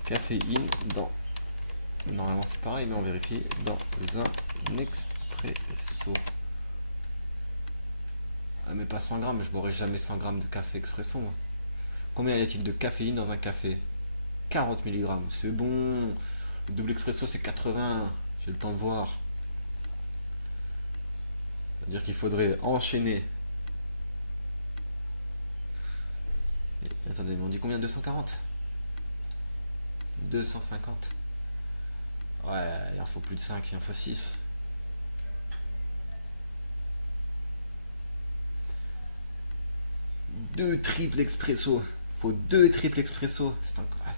Caféine dans... Normalement c'est pareil, mais on vérifie. Dans un expresso. Ah, mais pas 100 grammes, je boirai jamais 100 grammes de café expresso, moi. Combien y a-t-il de caféine dans un café? 40 mg, c'est bon. Le double expresso, c'est 80. J'ai le temps de voir. C'est-à-dire qu'il faudrait enchaîner. Attendez, on dit combien? 240? 250. Ouais, il en faut plus de 5, il en faut 6. Deux triples expresso. Faut deux triples expresso. C'est encore...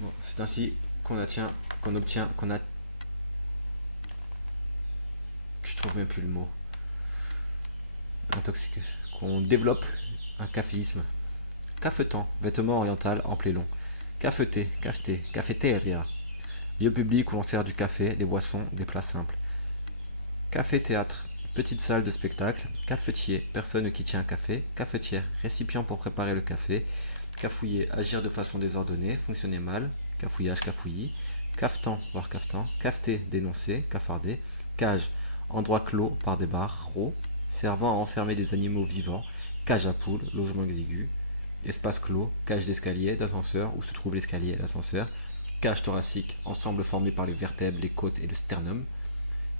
Bon, c'est ainsi qu'on obtient, qu'on a... Je trouve même plus le mot. qu'on développe un caféisme. Cafetan, vêtement oriental ample et long. Cafeté, cafeté, cafeteria. Lieu public où l'on sert du café, des boissons, des plats simples. Café-théâtre, petite salle de spectacle. Cafetier, personne qui tient un café. Cafetière, récipient pour préparer le café. Cafouiller, agir de façon désordonnée, fonctionner mal. Cafouillage, cafouillis. Cafetan, voire cafetan. Cafeté, dénoncer, cafarder. Cage, endroit clos par des barreaux, servant à enfermer des animaux vivants. Cage à poules, logement exigu. Espace clos, cage d'escalier, d'ascenseur, où se trouve l'escalier et l'ascenseur. Cage thoracique, ensemble formé par les vertèbres, les côtes et le sternum.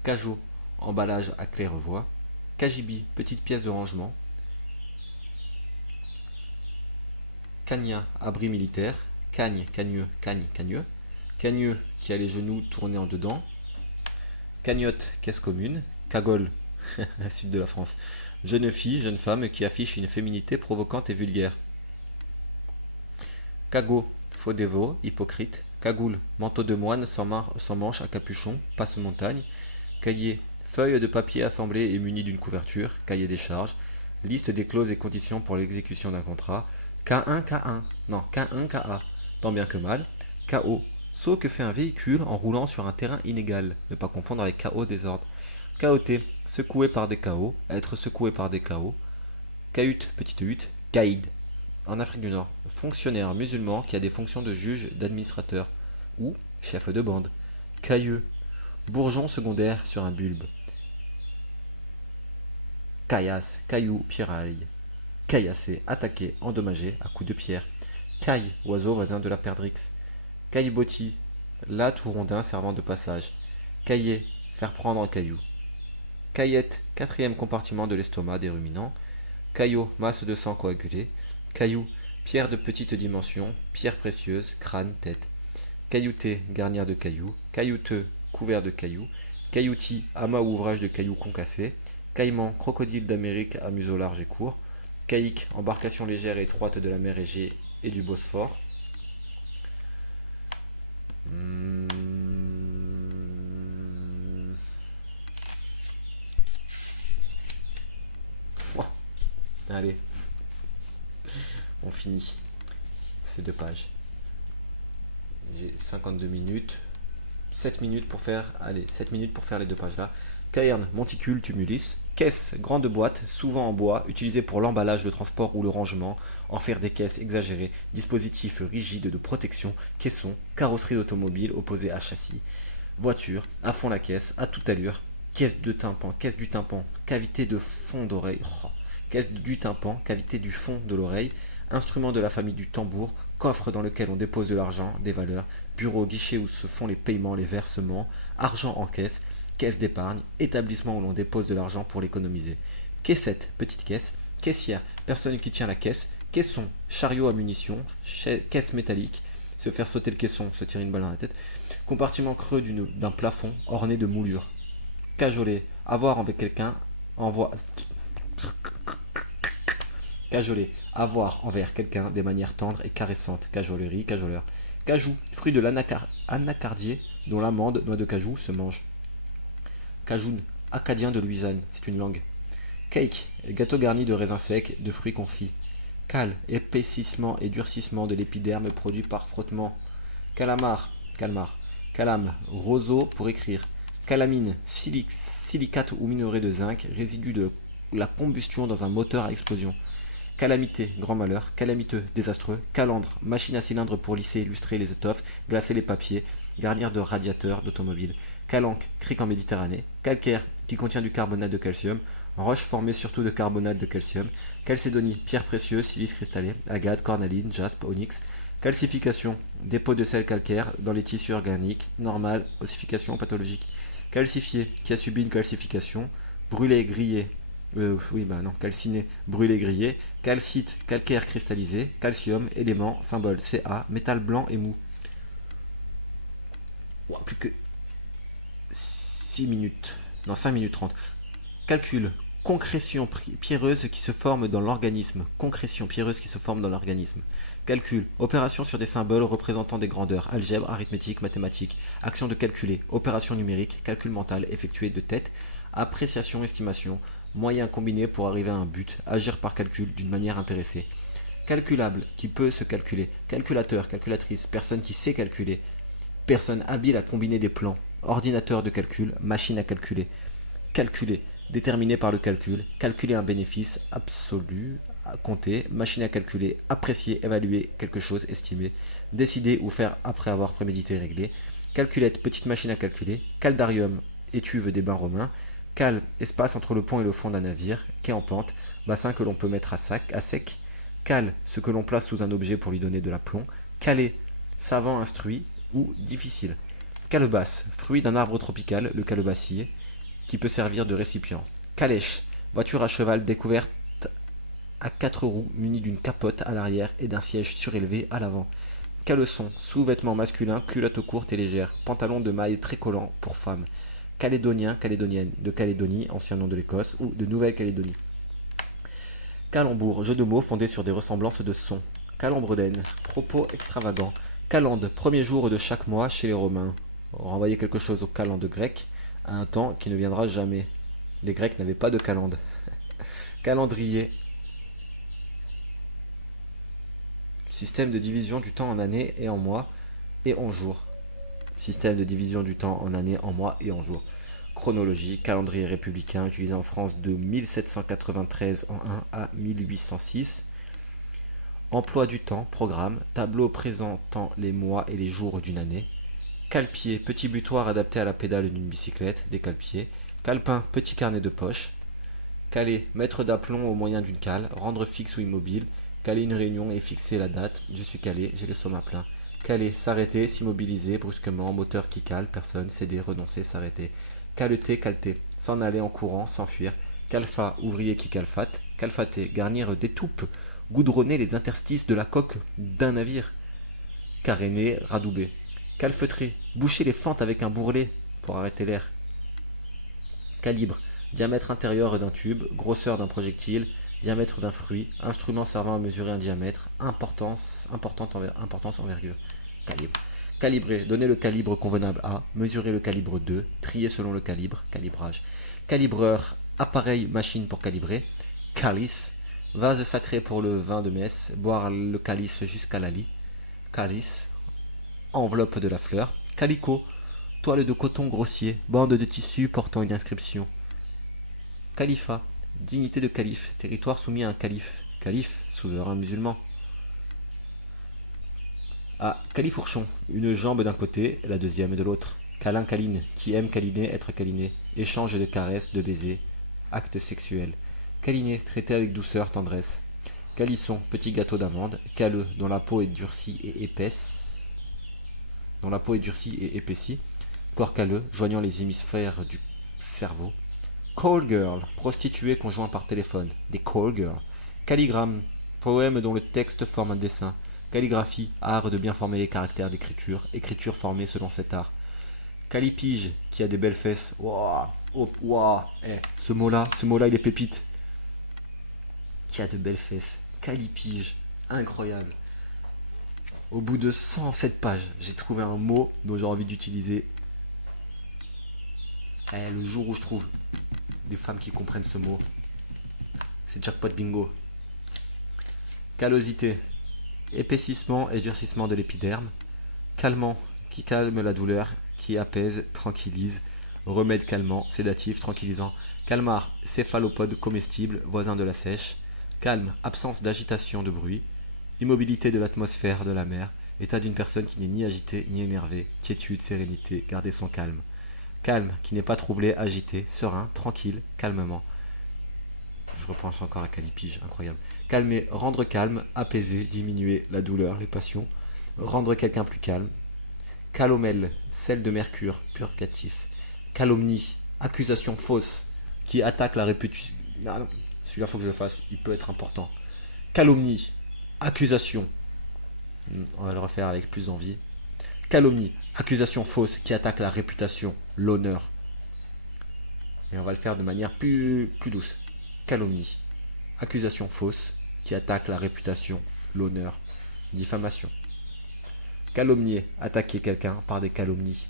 Cajot, emballage à claire-voie. Cagibi, petite pièce de rangement. Cagna, abri militaire. Cagne, cagneux, cagne, cagneux. Cagneux, qui a les genoux tournés en dedans. Cagnotte, caisse commune. Cagole, la sud de la France. Jeune fille, jeune femme qui affiche une féminité provocante et vulgaire. Cagot, faux dévot, hypocrite. Cagoule, manteau de moine sans manche à capuchon, passe-montagne. Cahier, feuille de papier assemblée et munie d'une couverture. Cahier des charges. Liste des clauses et conditions pour l'exécution d'un contrat. K1, K1. Non, K1, KA. Tant bien que mal. KO. Saut que fait un véhicule en roulant sur un terrain inégal. Ne pas confondre avec KO désordre. KOT. Secoué par des KO. Être secoué par des KO. Cahute, petite hutte. Caïd. En Afrique du Nord, fonctionnaire musulman qui a des fonctions de juge, d'administrateur ou chef de bande. Cailleux, bourgeon secondaire sur un bulbe. Caillasse, caillou, pierraille. Caillasser, attaquer, endommager à coups de pierre. Caille, oiseau voisin de la perdrix. Caillebotis, latte ou rondin servant de passage. Cailler, faire prendre un caillou. Caillette, quatrième compartiment de l'estomac des ruminants. Caillot, masse de sang coagulée. Caillou, pierre de petite dimension, pierre précieuse, crâne, tête. Caillouté, garnière de cailloux. Caillouteux, couvert de cailloux. Cailloutis, amas ou ouvrage de cailloux concassés. Caïman, crocodile d'Amérique à museau large et court. Caïque, embarcation légère et étroite de la mer Égée et du Bosphore. Allez, on finit ces 2 pages. J'ai 52 minutes. 7 minutes pour faire. Allez, 7 minutes pour faire les 2 pages là. Cairn, monticule, tumulus. Caisse, grande boîte, souvent en bois, utilisée pour l'emballage, le transport ou le rangement. En faire des caisses exagérées. Dispositif rigide de protection. Caisson, carrosserie d'automobile opposée à châssis. Voiture, à fond la caisse, à toute allure. Caisse du tympan, cavité de fond d'oreille. Oh. Caisse du tympan, cavité du fond de l'oreille. Instrument de la famille du tambour. Coffre dans lequel on dépose de l'argent, des valeurs. Bureau, guichet où se font les paiements, les versements. Argent en caisse. Caisse d'épargne. Établissement où l'on dépose de l'argent pour l'économiser. Caissette, petite caisse. Caissière, personne qui tient la caisse. Caisson, chariot à munitions. Caisse métallique. Se faire sauter le caisson, se tirer une balle dans la tête. Compartiment creux d'un plafond orné de moulures. Cajoler, avoir avec quelqu'un, cajoler, avoir envers quelqu'un des manières tendres et caressantes. Cajolerie, cajoleur. Cajou, fruit de l'anacardier dont l'amande, noix de cajou, se mange. Cajoun, acadien de Louisiane, c'est une langue. Cake, gâteau garni de raisins secs, de fruits confits. Cal, épaississement et durcissement de l'épiderme produit par frottement. Calamar, calmar. Calame, roseau pour écrire. Calamine, silicate ou minerai de zinc, résidu de la combustion dans un moteur à explosion. Calamité, grand malheur. Calamiteux, désastreux. Calandre, machine à cylindre pour lisser, illustrer les étoffes, glacer les papiers, garnir de radiateurs d'automobile. Calanque, crique en Méditerranée. Calcaire, qui contient du carbonate de calcium. Roche formée surtout de carbonate de calcium. Calcédonie, pierre précieuse, silice cristallé. Agate, cornaline, jaspe, onyx. Calcification, dépôt de sel calcaire dans les tissus organiques, normal, ossification pathologique. Calcifié, qui a subi une calcification. Brûlé, grillé, calciné, brûlé, grillé. Calcite, calcaire cristallisé. Calcium, élément, symbole Ca, métal blanc et mou. Ouah, plus que 6 minutes. Non, 5 minutes 30. Calcul, concrétion pierreuse qui se forme dans l'organisme. Concrétion pierreuse qui se forme dans l'organisme. Calcul, opération sur des symboles représentant des grandeurs. Algèbre, arithmétique, mathématiques. Action de calculer. Opération numérique, calcul mental effectué de tête. Appréciation, estimation. moyen combiné pour arriver à un but, agir par calcul d'une manière intéressée. Calculable, qui peut se calculer. Calculateur, calculatrice, personne qui sait calculer. Personne habile à combiner des plans. Ordinateur de calcul, machine à calculer. Calculer, déterminé par le calcul. Calculer un bénéfice absolu, à compter. Machine à calculer, apprécier, évaluer quelque chose, estimer. Décider ou faire après avoir prémédité, réglé. Calculette, petite machine à calculer. Caldarium, étuve des bains romains. Cal, espace entre le pont et le fond d'un navire. Quai en pente, bassin que l'on peut mettre à sec. Cal, ce que l'on place sous un objet pour lui donner de l'aplomb. Calé, savant instruit ou difficile. Calebasse, fruit d'un arbre tropical, le calebassier, qui peut servir de récipient. Calèche, voiture à cheval découverte à 4 roues munie d'une capote à l'arrière et d'un siège surélevé à l'avant. Caleçon, sous-vêtement masculin, culotte courte et légère, pantalon de maille très collant pour femmes. Calédonien, calédonienne, de Calédonie, ancien nom de l'Écosse, ou de Nouvelle-Calédonie. Calembour, jeu de mots fondé sur des ressemblances de sons. Calembredaine, propos extravagants. Calende, premier jour de chaque mois chez les Romains. Renvoyer quelque chose au calende grec, à un temps qui ne viendra jamais. Les Grecs n'avaient pas de calende. Calendrier, système de division du temps en années et en mois et en jours. Système de division du temps en années, en mois et en jours. Chronologie, calendrier républicain utilisé en France de 1793 en 1 à 1806. Emploi du temps, programme, tableau présentant les mois et les jours d'une année. Calpier, petit butoir adapté à la pédale d'une bicyclette, des calpiers. Calepin, petit carnet de poche. Caler, mettre d'aplomb au moyen d'une cale, rendre fixe ou immobile. Caler une réunion et fixer la date. Je suis calé, j'ai l'estomac plein. Caler, s'arrêter, s'immobiliser brusquement, moteur qui cale, personne, céder, renoncer, s'arrêter. Caleter, calter, s'en aller en courant, s'enfuir. Calfa, ouvrier qui calfate. Calfater, garnir des toupes, goudronner les interstices de la coque d'un navire. Caréner, radouber. Calfeutrer, boucher les fentes avec un bourrelet pour arrêter l'air. Calibre, diamètre intérieur d'un tube, grosseur d'un projectile, diamètre d'un fruit, instrument servant à mesurer un diamètre, importance envergure. Calibre. Calibrer, donner le calibre convenable à, mesurer le calibre de, trier selon le calibre, calibrage. Calibreur, appareil, machine pour calibrer. Calice, vase sacré pour le vin de messe, boire le calice jusqu'à la lie. Calice, enveloppe de la fleur. Calicot, toile de coton grossier, bande de tissu portant une inscription. Califat, dignité de calife, territoire soumis à un calife. Calife, souverain musulman. Ah, califourchon, une jambe d'un côté, la deuxième de l'autre. Câlin, câline, qui aime câliner, être câliné. Échange de caresses, de baisers. Acte sexuel. Câliner, traiter avec douceur, tendresse. Calisson, petit gâteau d'amande. Calleux, dont la peau est durcie et épaisse. Dont la peau est durcie et épaissie. Corps calleux, joignant les hémisphères du cerveau. Call girl, prostituée qu'on joint par téléphone. Des call girls. Calligramme, poème dont le texte forme un dessin. Calligraphie, art de bien former les caractères d'écriture. Écriture formée selon cet art. Calipige, qui a des belles fesses. Wouah, oh, wouah, ce mot-là, il est pépite. Qui a de belles fesses. Calipige, incroyable. Au bout de 107 pages, j'ai trouvé un mot dont j'ai envie d'utiliser. Le jour où je trouve des femmes qui comprennent ce mot, c'est jackpot bingo. Callosité, épaississement et durcissement de l'épiderme. Calmant, qui calme la douleur, qui apaise, tranquillise. Remède calmant, sédatif, tranquillisant. Calmar, céphalopode comestible, voisin de la sèche. Calme, absence d'agitation, de bruit. Immobilité de l'atmosphère de la mer. État d'une personne qui n'est ni agitée ni énervée. Quiétude, sérénité, garder son calme. Calme, qui n'est pas troublé, agité, serein, tranquille, calmement. Je repense encore à Calipige, incroyable. Calmer, rendre calme, apaiser, diminuer la douleur, les passions. Rendre quelqu'un plus calme. Calomel, sel de mercure, purgatif. Calomnie, accusation fausse, qui attaque la réputation. Non, celui-là faut que je le fasse, il peut être important. Calomnie, accusation. On va le refaire avec plus d'envie. Calomnie, accusation fausse qui attaque la réputation, l'honneur. Et on va le faire de manière plus douce. Calomnie, accusation fausse qui attaque la réputation, l'honneur, diffamation. Calomnier, attaquer quelqu'un par des calomnies.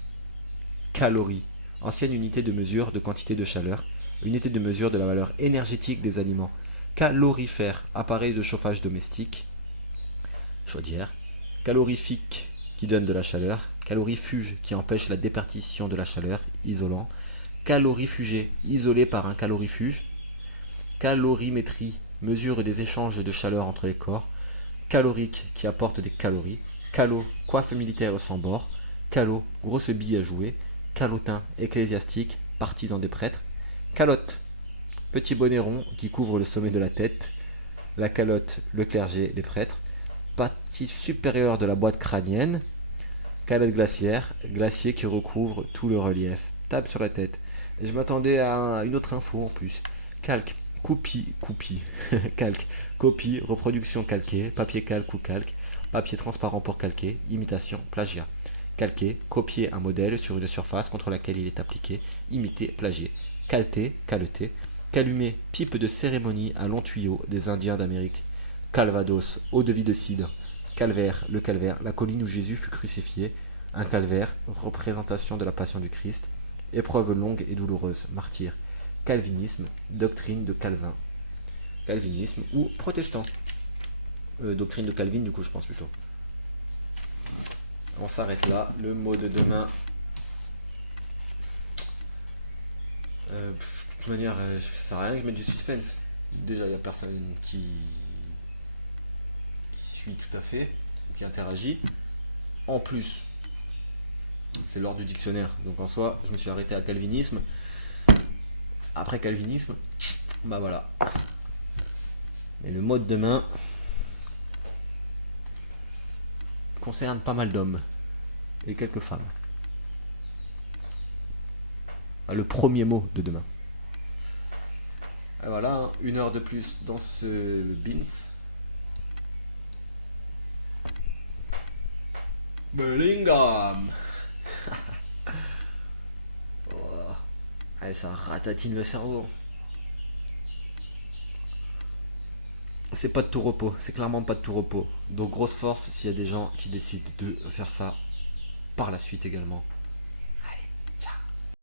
Calorie, ancienne unité de mesure de quantité de chaleur. Unité de mesure de la valeur énergétique des aliments. Calorifère, appareil de chauffage domestique, chaudière. Calorifique, qui donne de la chaleur. Calorifuge, qui empêche la déperdition de la chaleur, isolant. Calorifugé, isolé par un calorifuge. Calorimétrie, mesure des échanges de chaleur entre les corps. Calorique, qui apporte des calories. Calo, coiffe militaire sans bord. Calo, grosse bille à jouer. Calotin, ecclésiastique, partisan des prêtres. Calotte, petit bonnet rond qui couvre le sommet de la tête. La calotte, le clergé, les prêtres. Partie supérieure de la boîte crânienne. Calotte glaciaire, glacier qui recouvre tout le relief. Tape sur la tête. Et je m'attendais à une autre info en plus. Calque, coupie, calque, copie, reproduction calquée, papier calque ou calque, papier transparent pour calquer, imitation, plagiat. Calquer, copier un modèle sur une surface contre laquelle il est appliqué, imiter, plagier. Calter, caleter, calumer, pipe de cérémonie à long tuyau des Indiens d'Amérique. Calvados, eau de vie de cidre. Calvaire, le calvaire, la colline où Jésus fut crucifié. Un calvaire, représentation de la passion du Christ. Épreuve longue et douloureuse, martyr. Calvinisme, doctrine de Calvin. Calvinisme ou protestant. Doctrine de Calvin, du coup, je pense plutôt. On s'arrête là. Le mot de demain. De toute manière, ça sert à rien que je mette du suspense. Déjà, il n'y a personne qui suit tout à fait, qui interagit. En plus, c'est l'ordre du dictionnaire. Donc en soi, je me suis arrêté à calvinisme. Après calvinisme, bah voilà. Mais le mot de demain concerne pas mal d'hommes et quelques femmes. Le premier mot de demain. Et voilà, une heure de plus dans ce Beans. Bellingham. Oh. Allez, ça ratatine le cerveau. C'est pas de tout repos, c'est clairement pas de tout repos. Donc grosse force s'il y a des gens qui décident de faire ça par la suite également.